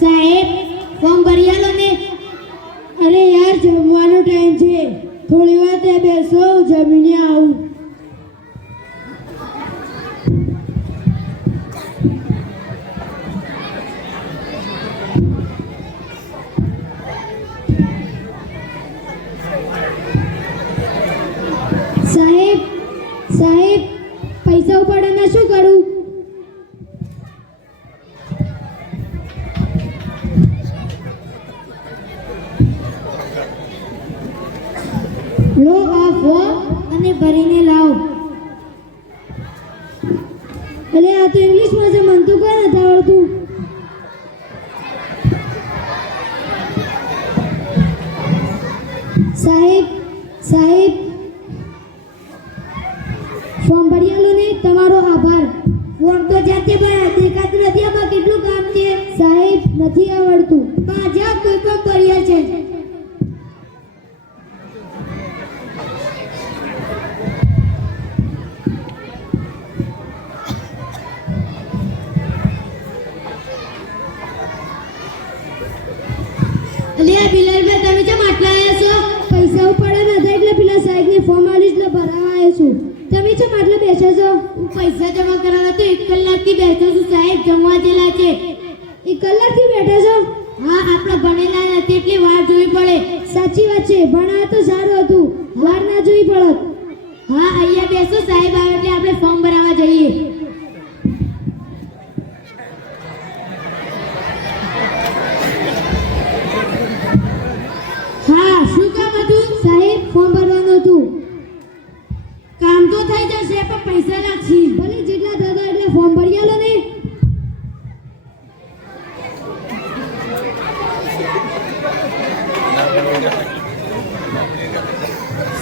સાહેબ ફોર્મ ભરી આલો ને. અરે યાર, જમવાનો ટાઈમ છે, થોડી વાર ત્યાં બેસો, હું જમીને આવું. સાહેબ સાહેબ પૈસા ઉપાડવાના શું કરું? લો આ ફોર્મ અને ભરીને લાવો. અલે આ તો ઇંગ્લિશમાં છે, મને તો કોઈ નથી આવડતું. સાહેબ સાહેબ ફોર્મ ભરી આલો ને. તમારો આભાર. ફોર્મ તો જાતે ભર્યા, દેખાતું નથી. આમાં કેટલું કામ છે? સાહેબ નથી આવડતું. પાછા કોઈ પણ ભર્યા છે. અલ્યા બિલાલભાઈ તમે કેમ આટલા આવ્યા છો? પૈસા ઉપાડવાના હતા એટલે પેલા સાહેબને ફોર્મ આલી એટલે ભરાવા આવ્યો છું. તમે કેમ આટલા બેઠા છો? હું પૈસા જમા કરાવવા તો 1 કલાકથી બેઠો છું. સાહેબ જમવા જેલા છે. 1 કલાકથી બેઠા છો? હા, આપણે ભણેલા નથી એટલે વાર જોવી પડે. સાચી વાત છે, ભણાવે તો સારું હતું, વાર ના જોઈ પડત. હા, અહીંયા બેસો, સાહેબ આવે એટલે આપણે ફોર્મ ભરાવા જઈએ. હા, શું કામ હતું? સાહેબ ફોર્મ ભરવાનું હતું. કામ તો થઈ જશે પણ પૈસા નાખી. ભલે જેટલા થતા એટલે ફોર્મ ભરી આલો ને.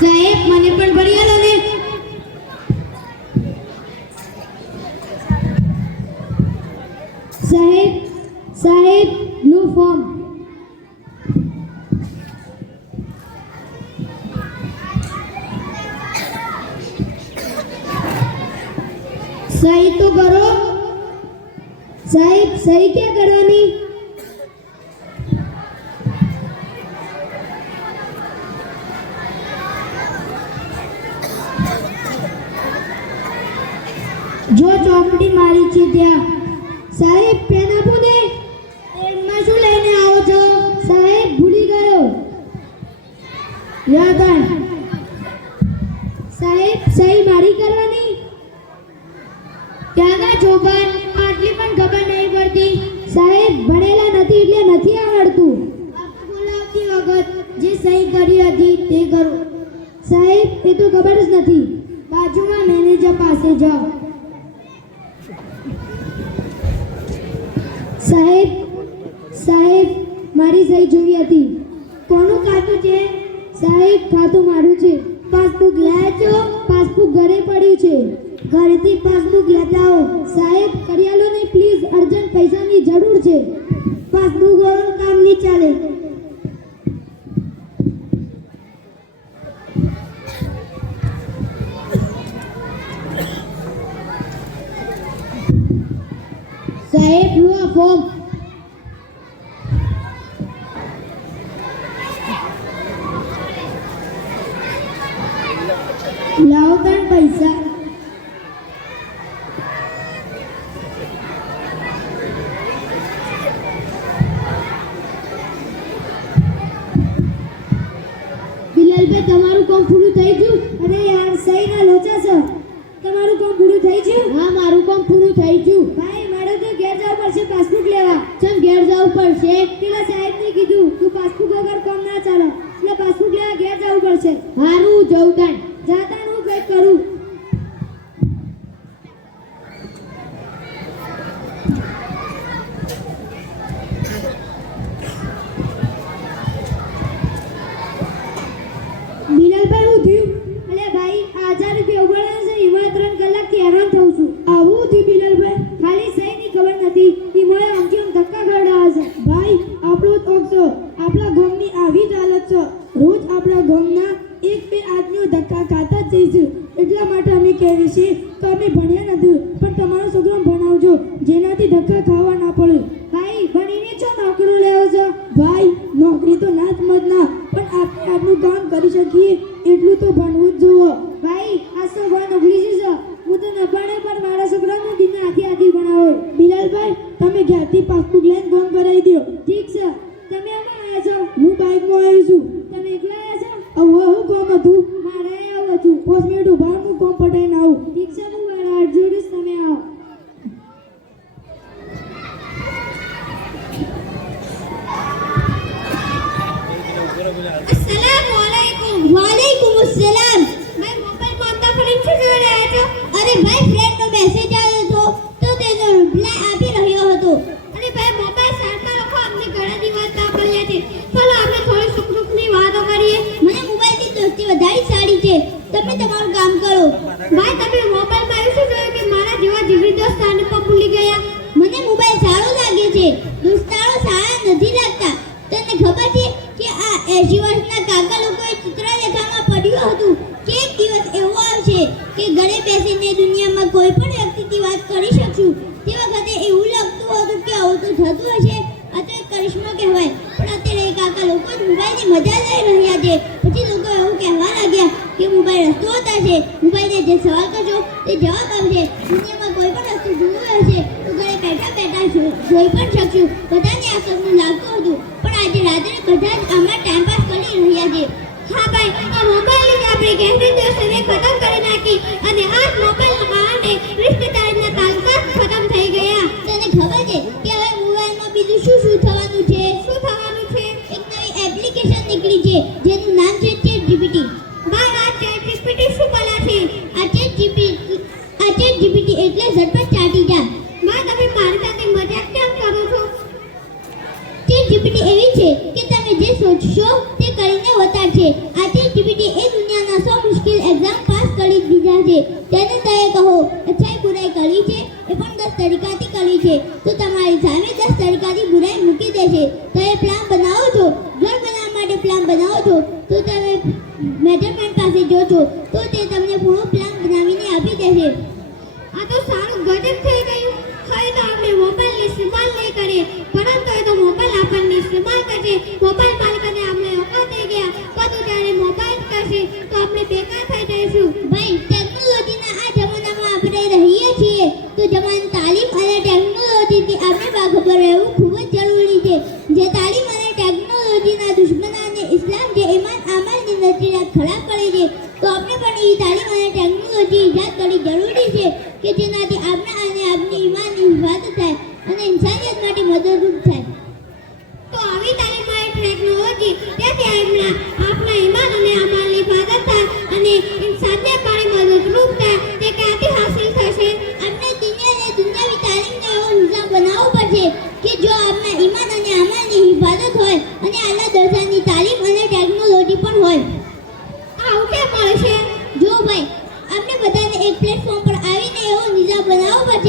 સાહેબ મને પણ ભરી આલો ને. સાહેબ સાહેબ નો ફોર્મ. સહી તો કરો. સાહેબ સહી ક્યાં કરવાની? જો ચોપડી મારી છે ત્યાં. સાહેબ પેન આપો ને. પેનમાં શું લઈને આવો છો? સાહેબ ભૂલી ગયો. યાદ આવ. સાહેબ સહી મારી કરવાની. ક્યાં છો પણ આટલી પણ ખબર નહીં પડતી. સાહેબ ભણેલા નથી એટલે નથી આવડતું. બોલાવતી વખત જે સહી કરી હતી તે કરો. સાહેબ એ તો ખબર જ નથી. બાજુમાં મેનેજર પાસે જાઓ. સાહેબ સાહેબ મારી સહી જોવી હતી. કોનું ખાતું છે? સાહેબ ખાતું મારું છે. પાસબુક લાયા છો? પાસબુક ઘરે પડ્યું છે. ઘરેથી પાસબુક લેતા આવો. સાહેબ કરિયાલો ને પ્લીઝ, અર્જન્ટ પૈસાની પાસબુકની જરૂર છે. પાસબુક વગર કામ નહીં ચાલે. સાહેબ લો આ ફોર્મ. લાવો તાણ પૈસા. બિલાલભાઈ તમારું કામ પૂરું થઈ ગયું? અરે યાર સહીના લોચા છે. તમારું કામ પૂરું થઈ ગયું? હા મારું કામ પૂરું થઈ ગયું. ભાઈ મારે તો ઘેર જવું પડશે પાસબુક લેવા. ચમ ઘેર જવું પડશે? પેલા સાહેબને કીધું તું પાસબુક વગર કામ ના ચાલે એટલે પાસબુક લેવા ઘેર જવું પડશે. હારું જવું તાણ. જાતા હું કંઈક કરું. બિલાલભાઈ હું થયું? અલે ભાઈ આ 1000 રૂપિયા ઉઘાડ્યા છે એમાં 3 કલાકથી હેરાન થઉં છું. આવું થયું બિલાલભાઈ? ખાલી સહીની ખબર નથી એમાં આમથી આમ ધક્કા ખવડાવે છે. ભાઈ આપણો જ ઓક છે. આપણા ગામની આવી જ હાલત છે. રોજ આપણા ગામના એક બે આદમીઓ ધક્કા ખાતા જ જઈશું. એટલા માટે અમે કહીએ છીએ કે અમે ભણ્યા નથી પણ તમારો છોકરો ભણાવજો જેનાથી ધક્કા ખાવા ના પડે. ભાઈ ભણીને છો નોકરી લેવો છો? ભાઈ નોકરી તો ના જ મત ના પણ આપણે આપણું કામ કરી શકીએ એટલું તો ભણવું જ જુઓ. ભાઈ આ તો ભણ ઉગલી છે. હું તો ન ભણે પણ મારા છોકરાને દિન આથી આથી ભણાવો. બિલાલભાઈ તમે ઘેરથી પાસબુક લઈને કામ કરાવી દો. ઠીક છે. તમે આમાં આવ્યા છો? હું બાઇકમાં આવ્યો છું. તમે એકલા આવ્યા છો? હું કામ હતું? મારે આવું હતું. 5 મિનિટ ઉભા હું કામ પટાઈને આવું. ઠીક છે હું મારા જોડીશ તમે આવો. अस्सलामु अलैकुम. वालेकुम अस्सलाम. मैं मोबाइल में आपका फ्रेंड से જોઈ રહ્યા છો? અરે ભાઈ ફ્રેન્ડનો મેસેજ આવ્યો હતો તો તેનો રિપ્લાય આપી રહ્યો હતો. અરે ભાઈ મોબાઈલ સાઈડમાં રાખો, અમને ઘણી વાત ના પડ્યા છે. ચાલો આપણે થોડી સુખ દુઃખની વાતો કરીએ. મને મોબાઈલની દોસ્તી વધારે સારી છે. તમે તમારું કામ કરો. ભાઈ તમે મોબાઈલમાં એવું શું જોયું કે મારા જેવા જીગરી દોસ્ત સ્થાન પર ભૂલી ગયા? મને મોબાઈલ સારો લાગે છે. દોસ્તારો સારા નથી લાગતા. તને ખબર છે કે આ 80 વર્ષના કાકા લોકોએ ચિત્રલેખામાં પડ્યું હતું કે એક દિવસ એવો આવશે કે ઘરે બેસીને દુનિયામાં કોઈ પણ વ્યક્તિથી વાત કરી શકશું. તે વખતે એવું લાગતું હતું કે આવું તો થતું હશે. આ તો એક કરિશ્મા કહેવાય. પણ અત્યારે એ કાકા લોકો જ મોબાઈલની મજા લઈ રહ્યા છે. પછી લોકો એવું કહેવા લાગ્યા કે મોબાઈલ રસ્તો બતાવશે. મોબાઈલને જે સવાલ કરશો તે જવાબ આવશે. દુનિયામાં કોઈ પણ વસ્તુ જોવું હશે તો ઘરે બેઠા બેઠા જોઈ પણ શકશું. બધાને આ સપનું લાગતું હતું પણ આજે રાત્રે બધા જ આમાં ટાઈમ પાસ કરી રહ્યા છે. હા ભાઈ આ મોબાઈલની આપણે ગહેરી દોસ્તને ખતમ કરી નાખી અને આ મોબાઈલના કારણે રિશ્તેદારીના તાલુકા ખતમ થઈ ગયા. તને ખબર છે કે હવે મોબાઈલમાં બીજું શું શું થવાનું છે? શું થવાનું છે? એક નવી એપ્લિકેશન નીકળી છે જેનું નામ છે ChatGPT. ભાઈ આ ChatGPT શું બોલે છે? આ ChatGPT એટલે ઝટપટ ચાટી જા. ભાઈ તમે મારી સાથે મજાક કેમ કરો છો? ChatGPT એવી છે કે તમે જે સોચશો તે કરીને બતાડશે. આ ChatGPT એ દુનિયાના 100 મુશ્કેલ એક્ઝામ પાસ કરી દીધા છે. તેને તમે કહો અચ્છાઈ બુરાઈ કરી છે એ પણ 10 તરીકાથી કરી છે તો તમારી સામે 10 તરીકાથી બુરાઈ મૂકી દેશે. તમે પ્લાન બનાવો છો, ઘર બનાવવા માટે પ્લાન બનાવો છો તો તમે મેનેજમેન્ટ પાસે જો છો તો તે તમને પૂરો પ્લાન બનાવીને આપી દેશે. આ તો સારું ગજબ થઈ ગયું. હવે તો આપણે મોબાઈલનો ઇસ્તેમાલ નહીં કરીએ પરંતુ એ તો મોબાઈલ આપણને ઇસ્તેમાલ કરશે. મોબાઈલ માલિકોને આપણે ઓકા થઈ ગયા. બધું જ્યારે મોબાઈલ કરશે તો આપણે બેકાર થઈ જઈશું. ભાઈ ટેકનોલોજીના આ જમાનામાં આપણે રહીએ છીએ તો જમાન તાલીમ અને ટેકનોલોજીથી આપણે બાખબર રહેવું ખૂબ જ જરૂરી છે. જે તાલીમ અને ટેકનોલોજીના દુશ્મનાને ઇસ્લામ જે ઈમાન આમલની નતીજા ખરાબ કરે છે તો આપણે પણ એ તાલીમ અને ટેકનોલોજી ઈજાદ કરવી જરૂરી છે કે જેનાથી આપણા અને આપની ઈમાનની હિફાજત થાય અને ઇન્સાનિયત માટે મદદરૂપ થાય. તો આવી તાલીમ અને ટેકનોલોજી તેથી આપણા ઈમાન અને અમલની હિફાજત થાય અને ઇન્સાનિયત માટે મદદરૂપ થાય તે ક્યાંથી હાસિલ થશે? આપણે દુનિયાવી તાલીમને એવો નિઝામ બનાવવો પડશે કે જો આપણા ઈમાન અને અમલની હિફાજત હોય અને આલા દરજાની તાલીમ અને ટેકનોલોજી પણ હોય. આવું કેમ મળે છે? જો ભાઈ આપણે બધાને એક પ્લેટફોર્મ પર આવીને એવો નિઝામ બનાવવો પડશે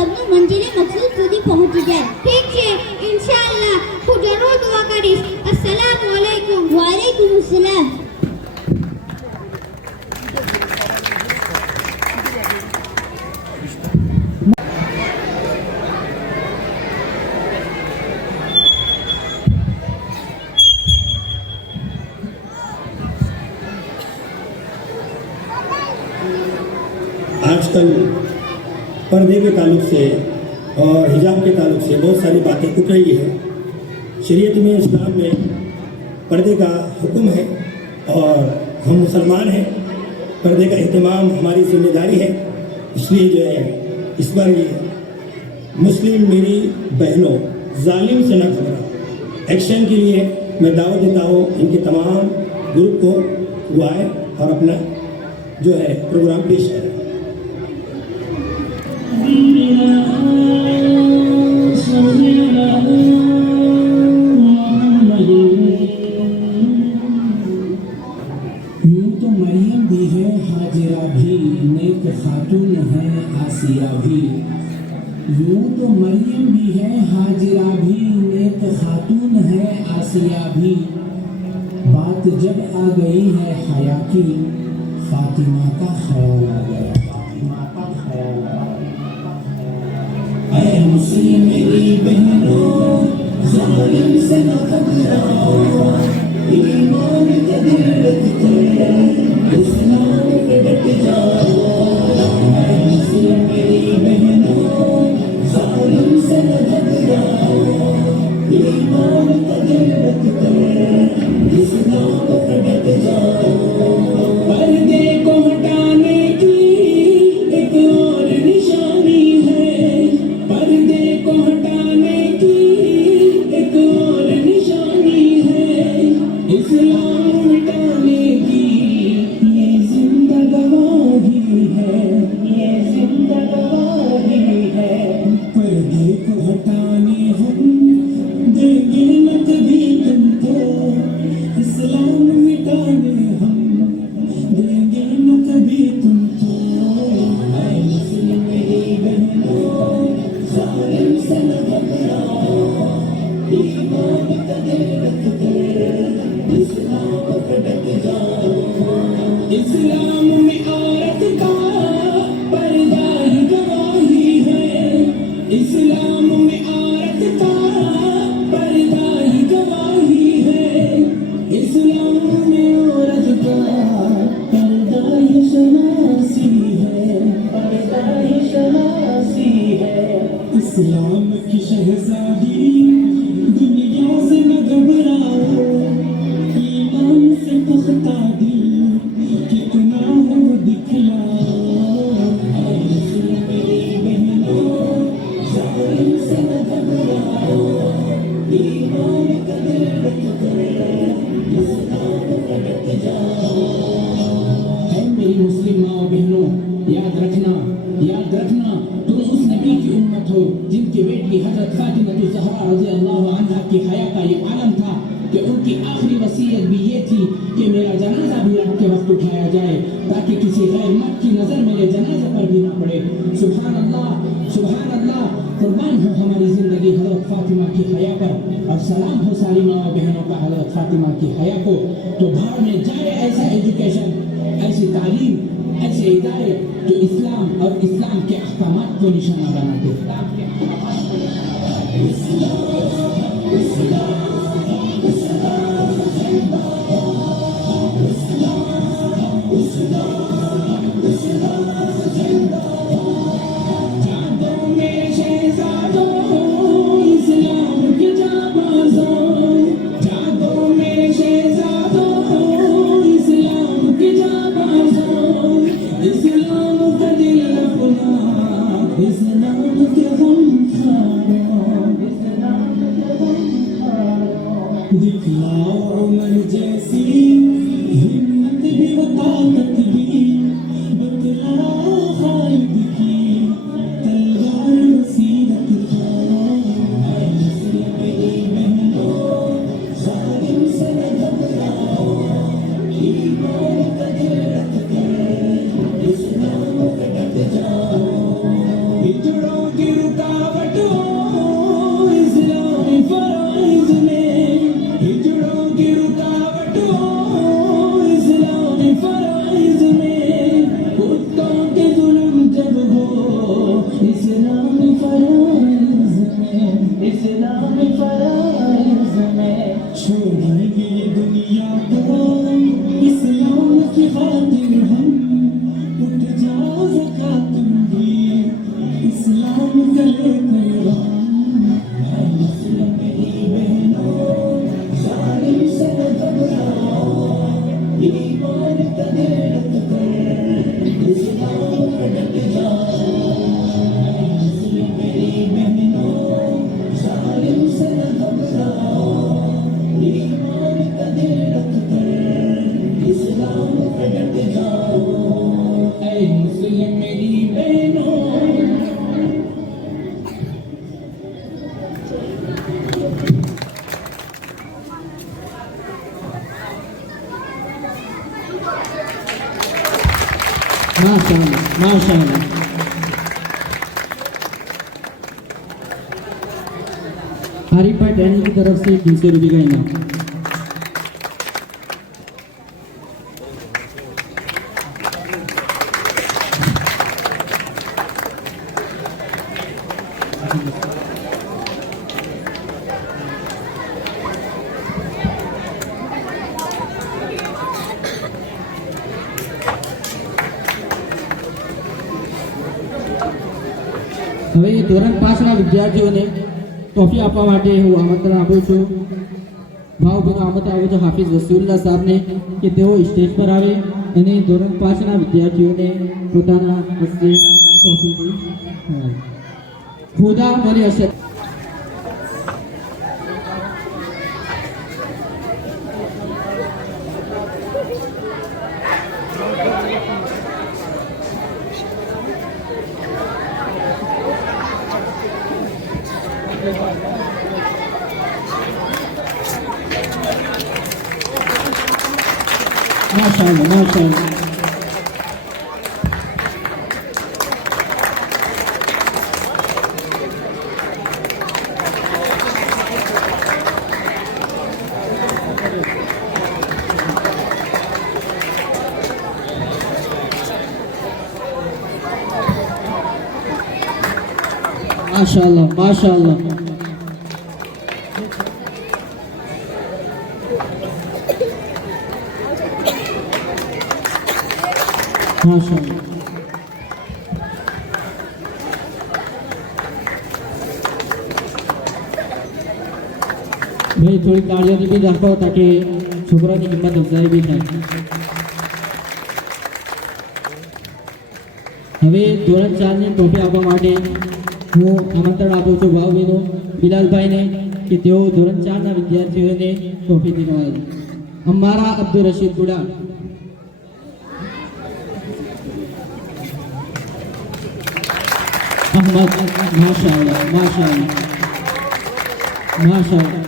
સબનું મંજિલે મકસૂદ સુધી પહોંચી જાય. ઠીક છે, ઇન્શાઅલ્લાહ હું જરૂર દુઆ કરીશ. અસ્સલામુ અલૈકુમ. વાલેકુમ અસ્સલામ. आजकल पर्दे के ताल्लुक से और हिजाब के ताल्लुक से बहुत सारी बातें उठ रही है. शरीयत में, इस्लाम में पर्दे का हुक्म है और हम मुसलमान हैं. पर्दे का एहतमाम हमारी जिम्मेदारी है. इसलिए जो है इस बार ये मुस्लिम मेरी बहनों जालिम से न घबराओ एक्शन के लिए मैं दावत देता हूँ इनके तमाम ग्रुप को वो आए और अपना जो है प्रोग्राम पेश करें. यूं तो मरियम भी है, हाजिरा भी, नेक खातून है, आसिया भी. यूं तो मरियम भी है, हाजिरा भी, नेक खातून है, आसिया भी. बात जब आ गई है हया की, फातिमा का ख्याल आ गया. फातिमा का ख्याल आ गया. ऐ मुस्लिम मेरी बहनों, जालिम से न घबराओ, ईमान का दिल रखते इस्लाम पे डट जाओ. ऐ मुस्लिम मेरी बहनों, जालिम से न घबराओ, ईमान का दिल रखते इस्लाम पे डट जाओ. पर्दे को हटाने की एक और निशानी है. पर्दे को हटाने की एक और निशानी है. इस्लाम मिटाने की ये जिंदा गवाही है. ये जिंदा गवाही है. पर्दे को हटाने हम देंगे न कभी तुमको. इस्लाम मिटाने हम देंगे न कभी तुमको. ऐ मुस्लिम मेरी बहनों, जालिम से न घबराओ, ईमान का दिल रखते इस्लाम पे डट जाओ. इस्लाम में औरत का पर्दा ही गवाही है. इस्लाम में औरत का पर्दा ही गवाही है. इस्लाम में औरत का पर्दा ही शनासी है. पर्दा ही शनासी है. इस्लाम की शहजादी दुनिया से न घबराओ, ईमान से पुख्ता दिल कितना हो दिखलाओ. ऐ मुस्लिम मेरी बहनों, जालिम से न घबराओ, ईमान का दिल रखते इस्लाम पे डट जाओ. ऐ मेरी मुस्लिम माँ बहनों, याद रखना तुम उस नबी की उम्मत हो जिनकी बेटी हजरत फातिमा ज़हरा रज़ी अल्लाह अन्हा की हया का ये आलम था कि उनकी आखिरी वसीयत भी ये थी कि मेरा जनाजा भी रात के वक्त उठाया जाए ताकि किसी गैर मर्द की नज़र मेरे जनाजे पर भी ना पड़े. सुभान अल्लाह, कुर्बान हो हमारी ज़िंदगी हजरत फातिमा की हया पर और सलाम हो सारी माँ बहनों का हजरत फातिमा की हया को. तो भाड़ में जाए ऐसा एजुकेशन, ऐसी तालीम, ऐसे इदारे जो इस्लाम और इस्लाम के अहकामात को निशाना बनाते हैं. जादों में शहजादों, इस्लाम के जाबाज़ों. जादों में शहजादों, इस्लाम के जाबाज़ों. इस्लाम का दिल अपना, इस्लाम के गम खारों. इस्लाम के गम खारों. माशाअल्लाह। हरी भाई डैनी की तरफ से 300 रुपये का इनाम। હવે ધોરણ 5 ના વિદ્યાર્થીઓને ટ્રોફી આપવા માટે હું આમંત્રણ આપું છું, ભાવભીનું આમંત્રણ આપું છું હાફિઝ વસીઉલ્લાહ સાહેબને કે તેઓ સ્ટેજ પર આવે અને ધોરણ 5 ના વિદ્યાર્થીઓને પોતાના હસ્તે ટ્રોફી ખુદા મરી હશે। माशाअल्लाह माशाअल्लाह। माशाअल्लाह माशाअल्लाह। माशाअल्लाह। भाई थोड़ी ताड़ियों भी રાખો ताकि છોકરા ની હિંમત અફઝાઈ भी થાય। હવે ધોરણ 4 ની ટ્રોફી આપવા માટે હું આમંત્રણ આપું છું ભાવભીનો બિલાલભાઈને કે તેઓ ધોરણ 4 ના વિદ્યાર્થીઓને ટ્રોફી દિલવાવે। અમારા અબ્દુલ રશીદ ગુડા। अहमद माशाअल्लाह माशाअल्लाह माशाअल्लाह।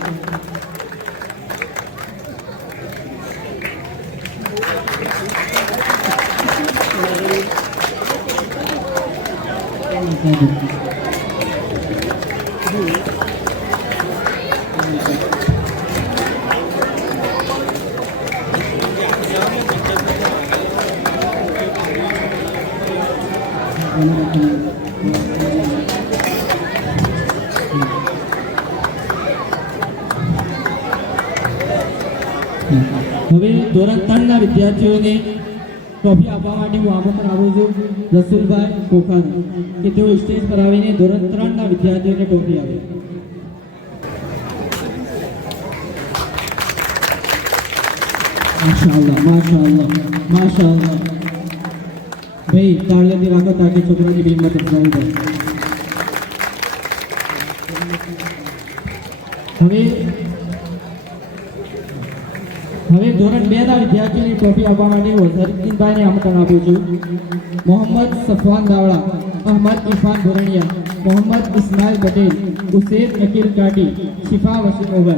હવે ધોરણ 3 ના વિદ્યાર્થીઓને ટ્રોફી આપવા માટે હું આમંત્રણ આપું છું રસુલભાઈ કોખાન કે તેઓ સ્ટેજ પર આવીને ધોરણ 3 ના વિદ્યાર્થીઓને ટ્રોફી આપે। માશાઅલ્લાહ માશાઅલ્લાહ માશાઅલ્લાહ। ભાઈ તાળીઓથી રાખો તાકે છોકરાની હિંમત અફઝાઈ થાય। હવે ધોરણ 2 ના વિદ્યાર્થીઓને ટ્રોફી આપવા માટે હું હઝરતદીનભાઈને આમંત્રણ આપું છું। મોહમ્મદ સફવાન દાવડા, અહમદ ઇરફાન ભરણિયા, મોહમ્મદ ઇસ્માઇલ પટેલ, ઉસૈદ અકીલ કાટી, શિફા વસીમ ઓગર।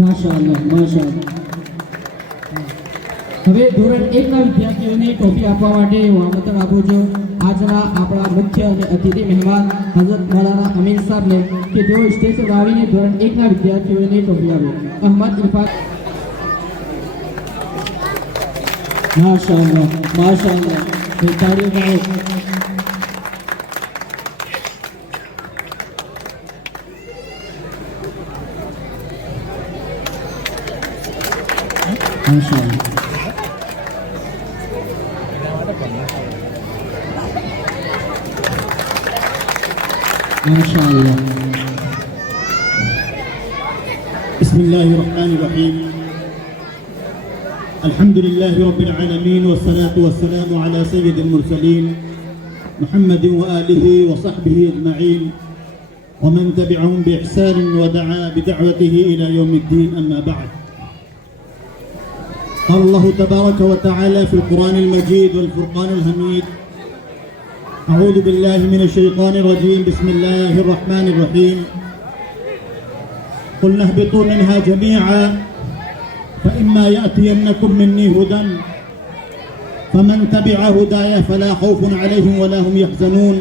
माशाअल्लाह माशाअल्लाह। હવે ધોરણ 1 ના વિદ્યાર્થીઓને ટ્રોફી આપવા માટે હું આમંત્રણ આપું છું આજના આપણા મુખ્ય અને અતિથિ મહેમાન હઝરત મૌલાના અમીન સાહેબને કે તેઓ સ્ટેજ પર આવીને ધોરણ 1 ના વિદ્યાર્થીઓને ટ્રોફી આપે। અહમદ ઇરફાન माशाअल्लाह माशाअल्लाह। ताड़ियों का माशाअल्लाह माशाअल्लाह। बिस्मिल्लाहिर्रहमानिर्रहीम। अल्हम्दुलिल्लाहि रब्बिल आलमीन वस्सलातु वस्सलामु अला सय्यिदिल मुरसलीन मुहम्मदिन व आलिहि व सहबिहि अजमईन व मन तबिअहुम bi ihsan व दआ बिदअवतिहि इला यौमिद्दीन अम्मा बअद। قال الله تبارك وتعالى في القرآن المجيد والفرقان الحميد أعوذ بالله من الشيطان الرجيم. بسم الله الرحمن الرحيم. قلنا اهبطوا منها جميعا فإما يأتينكم مني هدى فمن تبع هداي فلا خوف عليهم ولا هم يحزنون.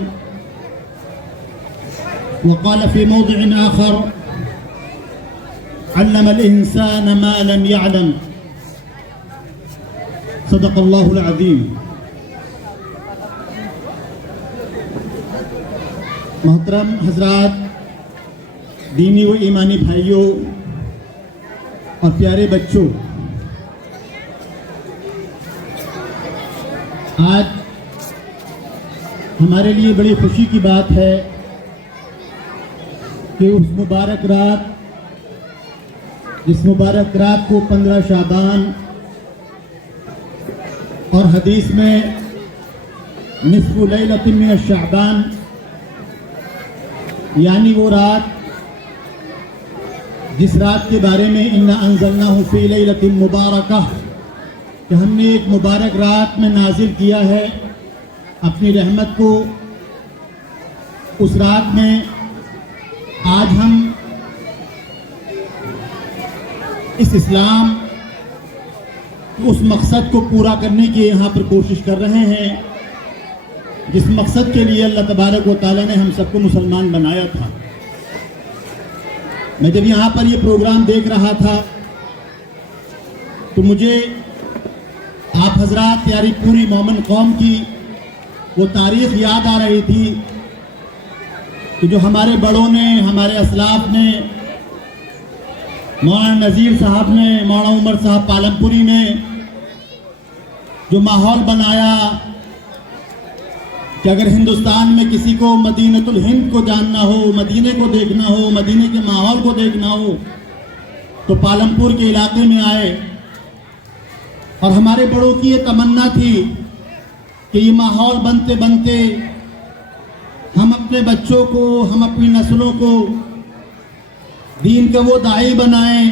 وقال في موضع آخر علم الإنسان ما لم يعلم. صدق الله العظيم. محترم حضرات، دینی و ایمانی بھائیوں اور پیارے بچوں، آج ہمارے لیے بڑی خوشی کی بات ہے کہ اس مبارک رات، جس مبارک رات کو 15 شعبان اور حدیث میں نصف لیلۃ من الشعبان، یعنی وہ رات جس رات کے بارے میں انا انزلناہ فی لیلۃ مبارکہ، کہ ہم نے ایک مبارک رات میں نازل کیا ہے اپنی رحمت کو، اس رات میں آج ہم اس اسلام اس مقصد کو پورا کرنے کی یہاں پر کوشش کر رہے ہیں جس مقصد کے لیے اللہ تبارک و تعالیٰ نے ہم سب کو مسلمان بنایا تھا۔ میں جب یہاں پر یہ پروگرام دیکھ رہا تھا تو مجھے آپ حضرات پیاری پوری مومن قوم کی وہ تاریخ یاد آ رہی تھی کہ جو ہمارے بڑوں نے، ہمارے اسلاف نے، مولانا نذیر صاحب نے، مولانا عمر صاحب پالمپوری نے جو ماحول بنایا کہ اگر ہندوستان میں کسی کو مدینۃ الہند کو جاننا ہو، مدینے کو دیکھنا ہو، مدینے کے ماحول کو دیکھنا ہو تو پالمپور کے علاقے میں آئے، اور ہمارے بڑوں کی یہ تمنا تھی کہ یہ ماحول بنتے بنتے ہم اپنے بچوں کو، ہم اپنی نسلوں کو دین کا وہ داعی بنائیں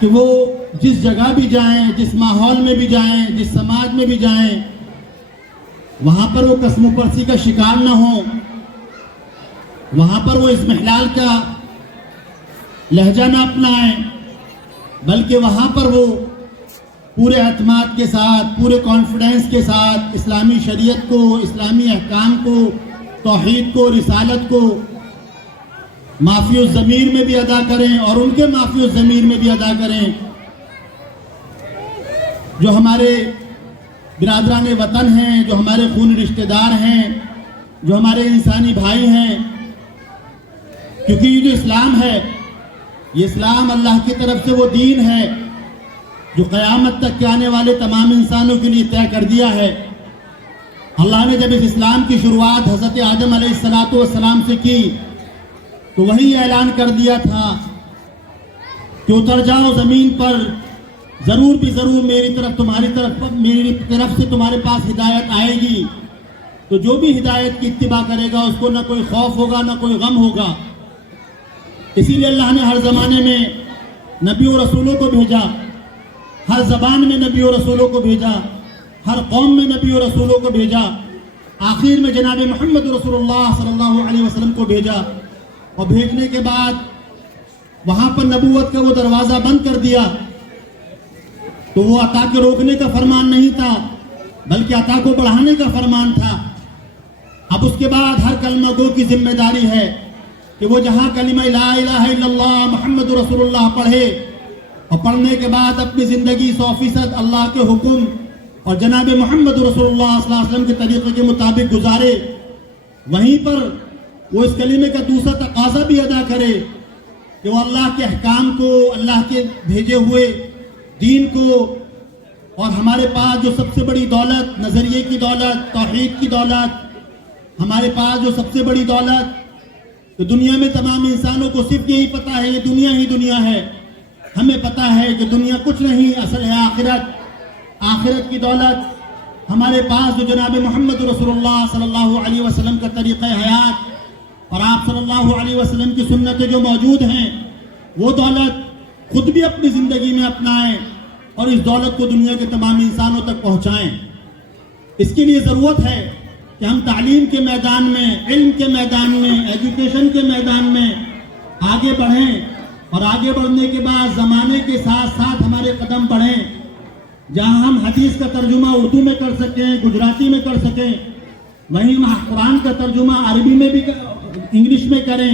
کہ وہ جس جگہ بھی جائیں، جس ماحول میں بھی جائیں، جس سماج میں بھی جائیں، وہاں پر وہ قسم و پرسی کا شکار نہ ہوں، وہاں پر وہ اضمحلال کا لہجہ نہ اپنائیں، بلکہ وہاں پر وہ پورے اعتماد کے ساتھ، پورے کانفیڈنس کے ساتھ اسلامی شریعت کو، اسلامی احکام کو، توحید کو، رسالت کو معافی الضمیر میں بھی ادا کریں اور ان کے معافی الضمیر میں بھی ادا کریں۔ جو ہمارے برادران وطن ہیں، جو ہمارے خونی رشتہ دار ہیں، جو ہمارے انسانی بھائی ہیں، کیونکہ یہ جو اسلام ہے، یہ اسلام اللہ کی طرف سے وہ دین ہے جو قیامت تک کے آنے والے تمام انسانوں کے لیے طے کر دیا ہے۔ اللہ نے جب اس اسلام کی شروعات حضرت آدم علیہ السلام سے کی تو وہی اعلان کر دیا تھا کہ اتر جاؤ زمین پر، ضرور بھی ضرور میری طرف سے تمہارے پاس ہدایت آئے گی، تو جو بھی ہدایت کی اتباع کرے گا اس کو نہ کوئی خوف ہوگا نہ کوئی غم ہوگا۔ اسی لیے اللہ نے ہر زمانے میں نبی و رسولوں کو بھیجا، ہر زبان میں نبی و رسولوں کو بھیجا، ہر قوم میں نبی و رسولوں کو بھیجا، آخر میں جناب محمد رسول اللہ صلی اللہ علیہ وسلم کو بھیجا، اور بھیجنے کے بعد وہاں پر نبوت کا وہ دروازہ بند کر دیا، تو وہ عطا کے روکنے کا فرمان نہیں تھا بلکہ عطا کو بڑھانے کا فرمان تھا۔ اب اس کے بعد ہر کلمہ گو کی ذمہ داری ہے کہ وہ جہاں کلمہ لا الہ الا اللہ محمد رسول اللہ پڑھے، اور پڑھنے کے بعد اپنی زندگی 100% اللہ کے حکم اور جناب محمد رسول اللہ صلی اللہ علیہ وسلم کے طریقے کے مطابق گزارے، وہیں پر وہ اس کلمے کا دوسرا تقاضا بھی ادا کرے کہ وہ اللہ کے احکام کو، اللہ کے بھیجے ہوئے دین کو، اور ہمارے پاس جو سب سے بڑی دولت، نظریے کی دولت، توحید کی دولت، ہمارے پاس جو سب سے بڑی دولت، تو دنیا میں تمام انسانوں کو صرف یہی پتا ہے یہ دنیا ہی دنیا ہے، ہمیں پتا ہے کہ دنیا کچھ نہیں، اصل ہے آخرت۔ آخرت کی دولت ہمارے پاس جو جناب محمد رسول اللہ صلی اللہ علیہ وسلم کا طریقہ حیات اور آپ صلی اللہ علیہ وسلم کی سنتیں جو موجود ہیں، وہ دولت خود بھی اپنی زندگی میں اپنائیں اور اس دولت کو دنیا کے تمام انسانوں تک پہنچائیں۔ اس کے لیے ضرورت ہے کہ ہم تعلیم کے میدان میں, علم کے میدان میں, ایجوکیشن کے میدان میں آگے بڑھیں, اور آگے بڑھنے کے بعد زمانے کے ساتھ ساتھ ہمارے قدم بڑھیں. جہاں ہم حدیث کا ترجمہ اردو میں کر سکیں, گجراتی میں کر سکیں, وہیں ہم قرآن کا ترجمہ عربی میں بھی انگلش میں کریں,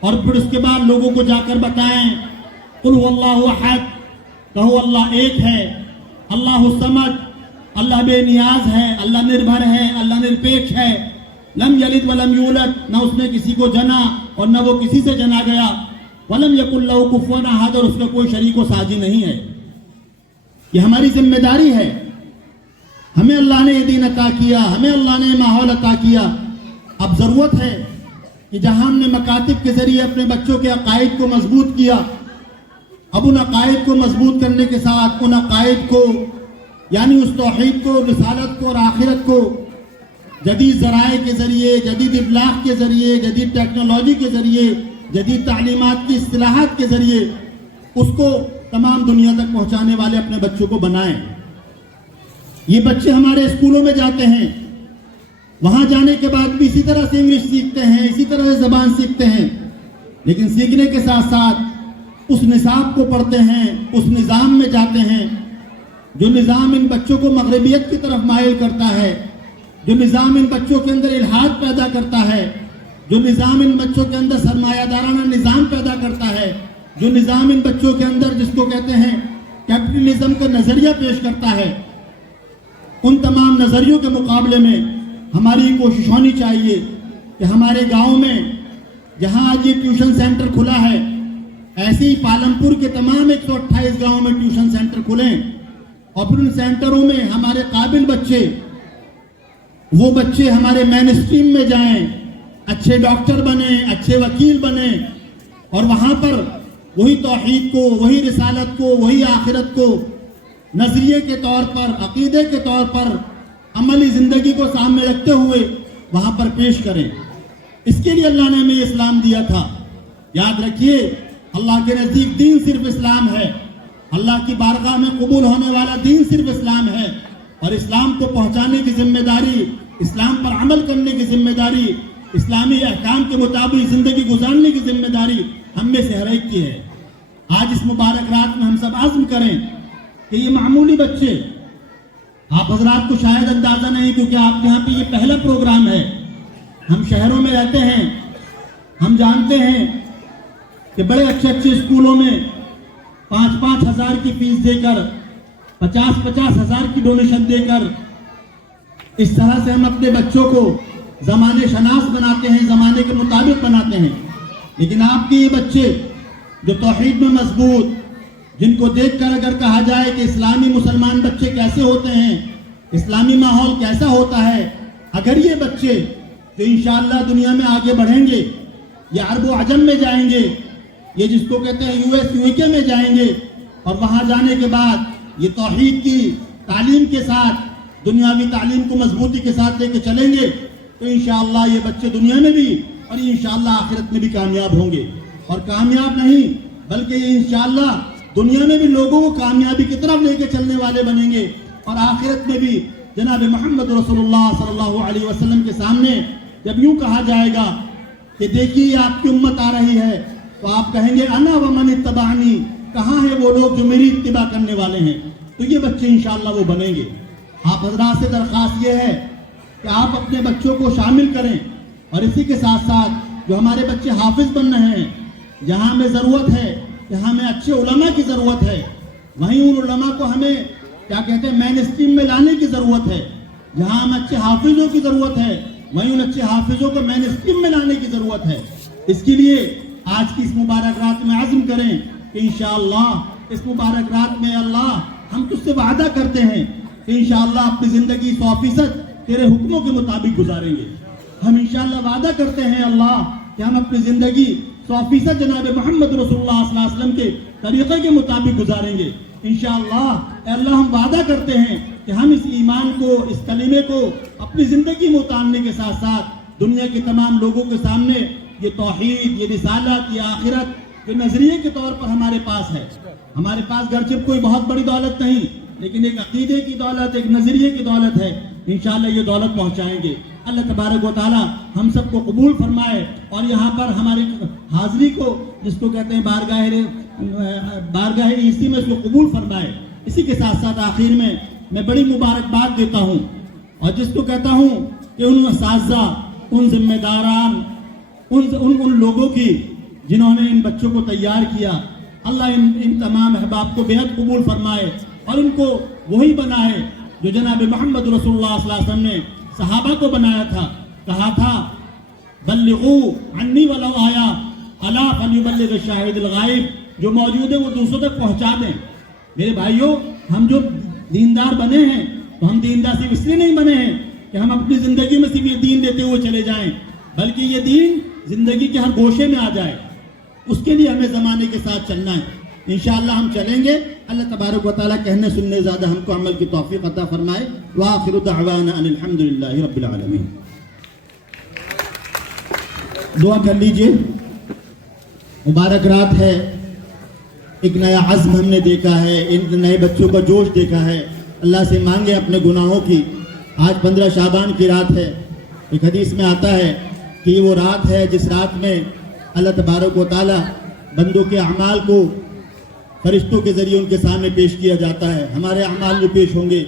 اور پھر اس کے بعد لوگوں کو جا کر بتائیں قل هو اللہ احد, کہو اللہ ایک ہے, اللہ الصمد, اللہ بے نیاز ہے, اللہ نربھر ہے, اللہ نرپیکش ہے, لم یلد ولم یولد, نہ اس نے کسی کو جنا اور نہ وہ کسی سے جنا گیا, ولم یکن لہ کفوا احد, اور اس کا کوئی شریک و ساجی نہیں ہے. یہ ہماری ذمہ داری ہے. ہمیں اللہ نے یہ دین عطا کیا, ہمیں اللہ نے یہ ماحول عطا کیا. اب ضرورت ہے کہ جہاں ہم نے مکاتب کے ذریعے اپنے بچوں کے عقائد کو مضبوط کیا, اب ان عقائد کو مضبوط کرنے کے ساتھ ان عقائد کو, یعنی اس توحید کو, رسالت کو اور آخرت کو جدید ذرائع کے ذریعے, جدید ابلاغ کے ذریعے, جدید ٹیکنالوجی کے ذریعے, جدید تعلیمات کی اصطلاحات کے ذریعے اس کو تمام دنیا تک پہنچانے والے اپنے بچوں کو بنائیں. یہ بچے ہمارے اسکولوں میں جاتے ہیں, وہاں جانے کے بعد بھی اسی طرح سے انگلش سیکھتے ہیں, اسی طرح سے زبان سیکھتے ہیں, لیکن سیکھنے کے ساتھ ساتھ اس نصاب کو پڑھتے ہیں, اس نظام میں جاتے ہیں جو نظام ان بچوں کو مغربیت کی طرف مائل کرتا ہے, جو نظام ان بچوں کے اندر الحاد پیدا کرتا ہے, جو نظام ان بچوں کے اندر سرمایہ دارانہ نظام پیدا کرتا ہے, جو نظام ان بچوں کے اندر جس کو کہتے ہیں کیپٹلزم کا نظریہ پیش کرتا ہے, ان تمام نظریوں کے مقابلے میں ہماری کوشش ہونی چاہیے کہ ہمارے گاؤں میں جہاں آج یہ ٹیوشن سینٹر کھلا ہے, ایسے ہی پالمپور کے تمام 128 گاؤں میں ٹیوشن سینٹر کھلیں, اور پھر ان سینٹروں میں ہمارے قابل بچے, وہ بچے ہمارے مین اسٹریم میں جائیں, اچھے ڈاکٹر بنیں, اچھے وکیل بنیں, اور وہاں پر وہی توحید کو, وہی رسالت کو, وہی آخرت کو نظریے کے طور پر, عقیدے کے طور پر, عملی زندگی کو سامنے رکھتے ہوئے وہاں پر پیش کریں. اس کے لیے اللہ نے ہمیں اسلام دیا تھا. یاد رکھیے, اللہ کے نزدیک دین صرف اسلام ہے, اللہ کی بارگاہ میں قبول ہونے والا دین صرف اسلام ہے, اور اسلام کو پہنچانے کی ذمہ داری, اسلام پر عمل کرنے کی ذمہ داری, اسلامی احکام کے مطابق زندگی گزارنے کی ذمہ داری ہم میں سے ہر ایک کی ہے. آج اس مبارک رات میں ہم سب عزم کریں کہ یہ معمولی بچے, آپ حضرات کو شاید اندازہ نہیں کیونکہ آپ کے یہاں پہ یہ پہلا پروگرام ہے, ہم شہروں میں رہتے ہیں, ہم جانتے ہیں کہ بڑے اچھے اچھے اسکولوں میں 5-5 ہزار کی فیس دے کر, 50-50 ہزار کی ڈونیشن دے کر اس طرح سے ہم اپنے بچوں کو زمانے شناس بناتے ہیں, زمانے کے مطابق بناتے ہیں. لیکن آپ کے یہ بچے جو توحید میں مضبوط, جن کو دیکھ کر اگر کہا جائے کہ اسلامی مسلمان بچے کیسے ہوتے ہیں, اسلامی ماحول کیسا ہوتا ہے, اگر یہ بچے جو انشاءاللہ دنیا میں آگے بڑھیں گے, یہ عرب و عجم میں جائیں گے, یہ جس کو کہتے ہیں USA میں جائیں گے, اور وہاں جانے کے بعد یہ توحید کی تعلیم کے ساتھ, دنیاوی تعلیم کو مضبوطی کے ساتھ لے کے چلیں گے, تو انشاءاللہ یہ بچے دنیا میں بھی اور انشاءاللہ آخرت میں بھی کامیاب ہوں گے. اور کامیاب نہیں بلکہ یہ انشاءاللہ دنیا میں بھی لوگوں کو کامیابی کی طرف لے کے چلنے والے بنیں گے, اور آخرت میں بھی جناب محمد رسول اللہ صلی اللہ علیہ وسلم کے سامنے جب یوں کہا جائے گا کہ دیکھیے آپ کی امت آ رہی ہے, تو آپ کہیں گے انا ومن اتبعنی, کہاں ہیں وہ لوگ جو میری اتباع کرنے والے ہیں. تو یہ بچے انشاءاللہ وہ بنیں گے. آپ حضرات سے درخواست یہ ہے کہ آپ اپنے بچوں کو شامل کریں, اور اسی کے ساتھ ساتھ جو ہمارے بچے حافظ بن رہے ہیں, جہاں ہمیں ضرورت ہے کہ ہمیں اچھے علماء کی ضرورت ہے, وہیں ان علماء کو ہمیں کیا کہتے ہیں مین اسٹریم میں لانے کی ضرورت ہے. جہاں ہم اچھے حافظوں کی ضرورت ہے, وہیں ان اچھے حافظوں کو مین اسٹریم میں لانے کی ضرورت ہے. اس کے لیے آج کی اس مبارک رات میں عزم کریں کہ انشاءاللہ اس مبارک رات میں اللہ ہم تجھ سے وعدہ کرتے ہیں کہ انشاءاللہ اپنی زندگی 100% تیرے حکموں کے مطابق گزاریں گے. ہم انشاءاللہ وعدہ کرتے ہیں اللہ کہ ہم اپنی زندگی 100% جناب محمد رسول اللہ صلی اللہ علیہ وسلم کے طریقے کے مطابق گزاریں گے انشاءاللہ. اے اللہ ہم وعدہ کرتے ہیں کہ ہم اس ایمان کو, اس کلمے کو اپنی زندگی میں اتارنے کے ساتھ ساتھ دنیا کے تمام لوگوں کے سامنے یہ توحید, یہ رسالت, یہ آخرت, یہ نظریے کے طور پر ہمارے پاس ہے. ہمارے پاس گرچہ کوئی بہت بڑی دولت نہیں, لیکن ایک عقیدے کی دولت, ایک نظریے کی دولت ہے. انشاءاللہ یہ دولت پہنچائیں گے. अल्लाह तबारक व ताला हम सबको कबूल फरमाए और यहाँ पर हमारी हाजिरी को, जिसको कहते हैं बारगाह ईसी में, उसको कबूल फरमाए। इसी के साथ साथ आखिर में मैं बड़ी मुबारकबाद देता हूँ और जिसको कहता हूँ कि उन असातिज़ा, उन जिम्मेदारान, उन लोगों की जिन्होंने इन बच्चों को तैयार किया, अल्लाह इन तमाम अहबाब को बेहद कबूल फरमाए और इनको वही बनाए जो जनाब मोहम्मद रसूलुल्लाह सल्लल्लाहु अलैहि वसल्लम ने सहाबा को बनाया था। कहा था बल्लिगू अन्नी वलो आया अला फल्युबल्लिग शाहिदुल गायब, जो मौजूद है वो दूसरों तक पहुंचा दें। मेरे भाइयों, हम जो दीनदार बने हैं तो हम दीनदार सिर्फ इसलिए नहीं बने हैं कि हम अपनी जिंदगी में सिर्फ ये दीन देते हुए चले जाएं, बल्कि ये दीन जिंदगी के हर गोशे में आ जाए। उसके लिए हमें ज़माने के साथ चलना है। इंशाअल्लाह हम चलेंगे। अल्लाह तबारक व तआला कहने सुनने ज़्यादा हमको अमल की तौफीक अता फरमाए। व आखिरु दअवाना अनिल हम्दुलिल्लाहि रब्बिल आलमीन। दुआ कर लीजिए। मुबारक रात है, एक नया अज़्म हमने देखा है, इन नए बच्चों का जोश देखा है। अल्लाह से मांगे अपने गुनाहों की। आज 15 शाबान की रात है। एक हदीस में आता है कि ये वो रात है जिस रात में अल्लाह तबारक व तआला बंदों के अमाल को फरिश्तों के ज़रिए उनके सामने पेश किया जाता है। हमारे अमाल जो पेश होंगे,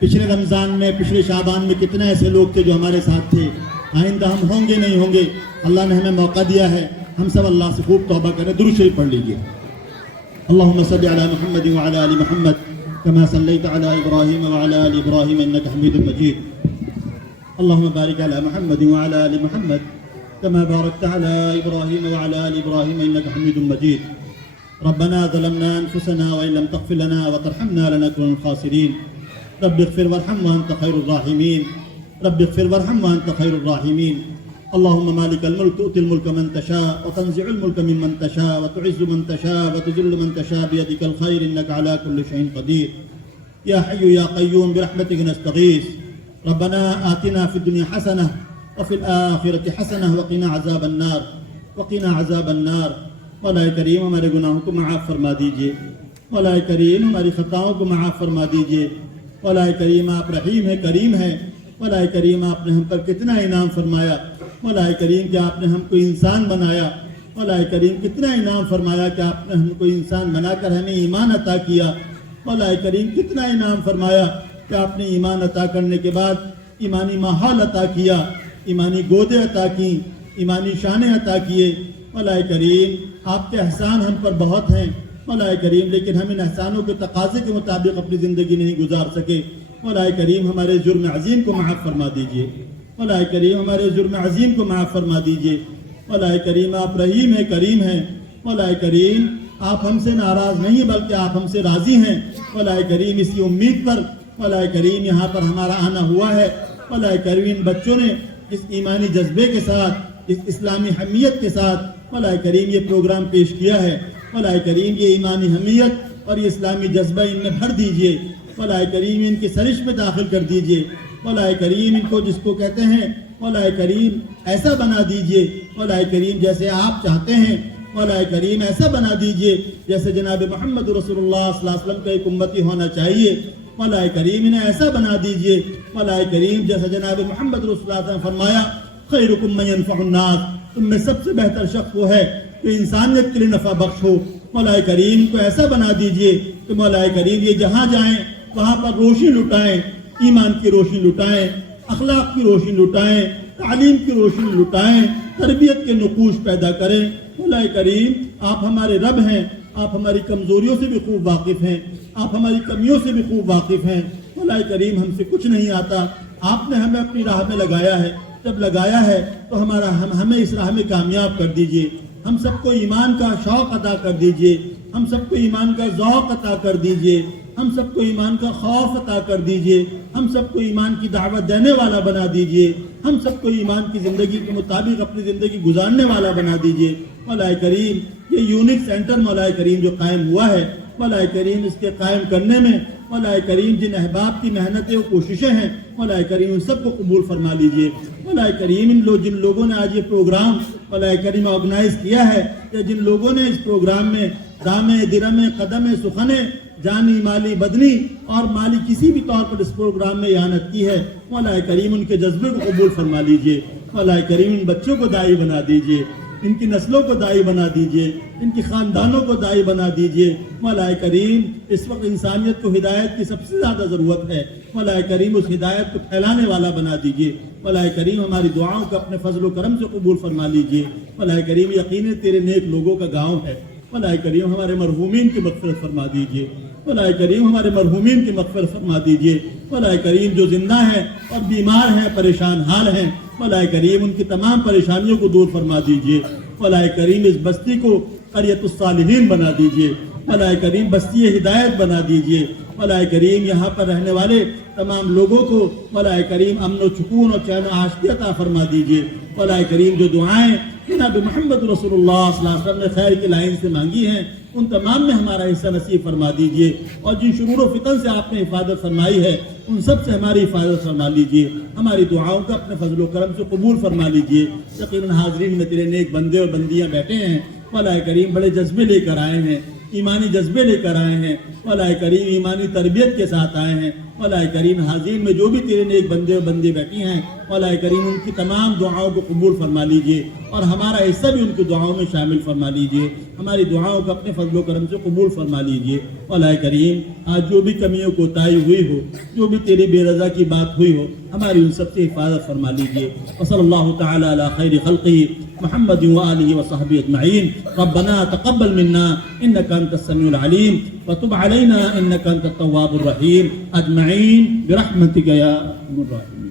पिछले रमज़ान में, पिछले शाबान में कितने ऐसे लोग थे जो हमारे साथ थे, आइंदा हम होंगे नहीं होंगे। अल्लाह ने हमें मौका दिया है, हम सब अल्लाह से खूब तौबा करें। दुरूद शरीफ पढ़ लीजिए। अल्लाहुम्मा सल्लि अला मुहम्मद व अला आलि मुहम्मद कमा सल्लैता अला इब्राहीम व अला आलि इब्राहीम इन्नका हमीदुम मजीद। अल्लाहुम्मा बारिक अला मुहम्मद व अला आलि मुहम्मद कमा बारकता अला इब्राहीम व अला आलि इब्राहीम इन्नका हमीदुम मजीद। रब्बना ज़लमना अनफुसना व इन लम तग़फिर लना व तरहमना लनकुनन्ना मिनल ख़ासिरीन। रब्बि इग़फिर वरहम व अंत खैरुर राहिमीन। रब्बि इग़फिर वरहम व अंत खैरुर राहिमीन। अल्लाहुम्मा मालिकल मुल्क तु'तिल मुल्क मन तशा व तंज़िउल मुल्क मिम्मन तशा व तु'इज़्ज़ु मन तशा व तुज़िल्लु मन तशा बियदिकल खैर इन्नका अला कुल्लि शैइन क़दीर। या हय्यु या क़य्यूम बिरहमतिका नस्तगीस। रब्बना आतिना फिद दुनिया हसनह व फिल आखिरति हसनह व क़िना अज़ाबन नार व क़िना अज़ाबन नार। मौला करीम हमारे गुनाहों को माफ़ फरमा दीजिए। मौला करीम हमारी ख़ताओं को माफ़ फरमा दीजिए। मौला करीम आप रहीम है, करीम है। मौला करीम आपने हम पर कितना इनाम फरमाया। मौला करीम कि आपने हमको इंसान बनाया। मौला करीम कितना इनाम फरमाया कि आपने हमको इंसान बनाकर हमें ईमान अता किया। मौला करीम कितना इनाम फरमाया कि आपने ईमान अता करने के बाद ईमानी माहौल अता किया, ईमानी गोदे अता की, ईमानी शाने अता किए। मौला करीम आपके एहसान हम पर बहुत हैं मौला करीम, लेकिन हम इन एहसानों के तकाज़े के मुताबिक अपनी ज़िंदगी नहीं गुजार सके। मौला करीम हमारे जुर्म अज़ीम को माफ़ फरमा दीजिए। मौला करीम हमारे जुर्म अज़ीम को माफ़ फरमा दीजिए। मौला करीम आप रहीम है, करीम हैं। मौला करीम आप हमसे नाराज़ नहीं बल्कि आप हमसे राज़ी हैं। मौला करीम इसी उम्मीद पर मौला करीम यहाँ पर हमारा आना हुआ है। मौला करीम इन बच्चों ने इस ईमानी जज्बे के साथ, इस इस्लामी हमीयत के साथ मौला करीम ये प्रोग्राम पेश किया है। मौला करीम ये ईमानी हमीयत और ये इस्लामी जज्बा इनमें भर दीजिए। मौला करीम इनकी सरिश में दाखिल कर दीजिए। मौला करीम इनको जिसको कहते हैं मौला करीम ऐसा बना दीजिए मौला करीम जैसे आप चाहते हैं। मौला करीम ऐसा बना दीजिए जैसे जनाब मोहम्मद रसूलुल्लाह सल्लल्लाहु अलैहि वसल्लम का एक उम्मती होना चाहिए। मौला करीम इन्हें ऐसा बना दीजिए मौला करीम जैसा जनाब मोहम्मद रसूलुल्लाह सल्लल्लाहु अलैहि वसल्लम ने फरमाया खैरुकुम मन यनफ़उ अन्नास, तुम में सबसे बेहतर शख्स वो है कि इंसानियत के लिए नफ़ा बख्श हो। मौला करीम को ऐसा बना दीजिए कि मौला करीम ये जहाँ जाएं वहाँ पर रोशनी लुटाएं, ईमान की रोशनी लुटाएं, अखलाक की रोशनी लुटाएं, तालीम की रोशनी लुटाएं, तरबियत के नुकूश पैदा करें। मौला करीम आप हमारे रब हैं, आप हमारी कमज़ोरियों से भी खूब वाकिफ़ हैं, आप हमारी कमियों से भी खूब वाकिफ़ हैं। मौला करीम हमसे कुछ नहीं आता, आपने हमें अपनी राह में लगाया है। जब लगाया है तो हमें इस राह में कामयाब कर दीजिए। हम सबको ईमान का शौक़ अता कर दीजिए, हम सबको ईमान का ज़ौक़ अता कर दीजिए, हम सबको ईमान का खौफ अता कर दीजिए, हम सबको ईमान की दावत देने वाला बना दीजिए, हम सबको ईमान की ज़िंदगी के मुताबिक अपनी ज़िंदगी गुजारने वाला बना दीजिए। मौला करीम ये यूनिक सेंटर मौला करीम जो कायम हुआ है मौला करीम इसके कायम करने में मौला करीम जिन अहबाब की मेहनतें और कोशिशें हैं मौला करीम उन सबको कबूल फरमा लीजिए। मौला करीम जिन लोगों ने आज ये प्रोग्राम मौला करीम ऑर्गेनाइज किया है या जिन लोगों ने इस प्रोग्राम में दामे दिरमे कदमे सुखने جانی مالی بدنی اور مالی کسی بھی طور پر اس پروگرام میں اعانت کی ہے، مولا کریم ان کے جذبے کو قبول فرما لیجئے، مولا کریم ان بچوں کو داعی بنا دیجئے، ان کی نسلوں کو داعی بنا دیجئے، ان کی خاندانوں کو داعی بنا دیجئے، مولا کریم اس وقت انسانیت کو ہدایت کی سب سے زیادہ ضرورت ہے، مولا کریم اس ہدایت کو پھیلانے والا بنا دیجئے، مولا کریم ہماری دعاؤں کو اپنے فضل و کرم سے قبول فرما لیجئے، مولا کریم یقیناً تیرے نیک لوگوں کا گاؤں ہے، مولا کریم ہمارے مرحومین کی مغفرت فرما دیجئے، مولا کریم ہمارے مرحومین کی مغفرت فرما دیجئے، مولا کریم جو زندہ ہیں اور بیمار ہیں پریشان حال ہیں، مولا کریم ان کی تمام پریشانیوں کو دور فرما دیجئے، مولا کریم اس بستی کو قریۃ الصالحین بنا دیجئے، مولا کریم بستی ہدایت بنا دیجئے، مولا کریم یہاں پر رہنے والے تمام لوگوں کو مولا کریم امن و سکون اور چین و عاشقی عطا فرما دیجئے، مولا کریم جو دعائیں جناب محمد رسول اللہ صلی اللہ علیہ وسلم نے خیر کی لائن سے مانگی ہیں ان تمام میں ہمارا حصہ نصیب فرما دیجئے، اور جن شرور و فتن سے آپ نے حفاظت فرمائی ہے ان سب سے ہماری حفاظت فرما لیجئے، ہماری دعاؤں کا اپنے فضل و کرم سے قبول فرما لیجئے۔ یقیناً حاضرین میں تیرے نیک بندے اور بندیاں بیٹھے ہیں، مولا کریم بڑے جذبے لے کر آئے ہیں، ایمانی جذبے لے کر آئے ہیں، مولا کریم ایمانی تربیت کے ساتھ آئے ہیں، مولا کریم حاضرین میں جو بھی تیرے نیک بندے اور بندی بیٹھی ہیں مولا کریم ان کی تمام دعاؤں کو قبول فرما لیجئے، اور ہمارا حصہ بھی ان کی دعاؤں میں شامل فرما لیجئے، ہماری دعاؤں کو اپنے فضل و کرم سے قبول فرما لیجئے۔ مولا کریم آج جو بھی کمیوں کو تائی ہوئی ہو، جو بھی تیری بے رضا کی بات ہوئی ہو، ہماری ان سب سے حفاظت فرما لیجئے۔ وصلی اللہ تعالی علی خیر خلقہ محمد وآلہ وصحبہ اجمعین۔ ربنا تقبل منا انک انت السمیع العلیم وتب علینا انک انت التواب الرحیم اجمعین برحمتک یا ارحم الراحمین۔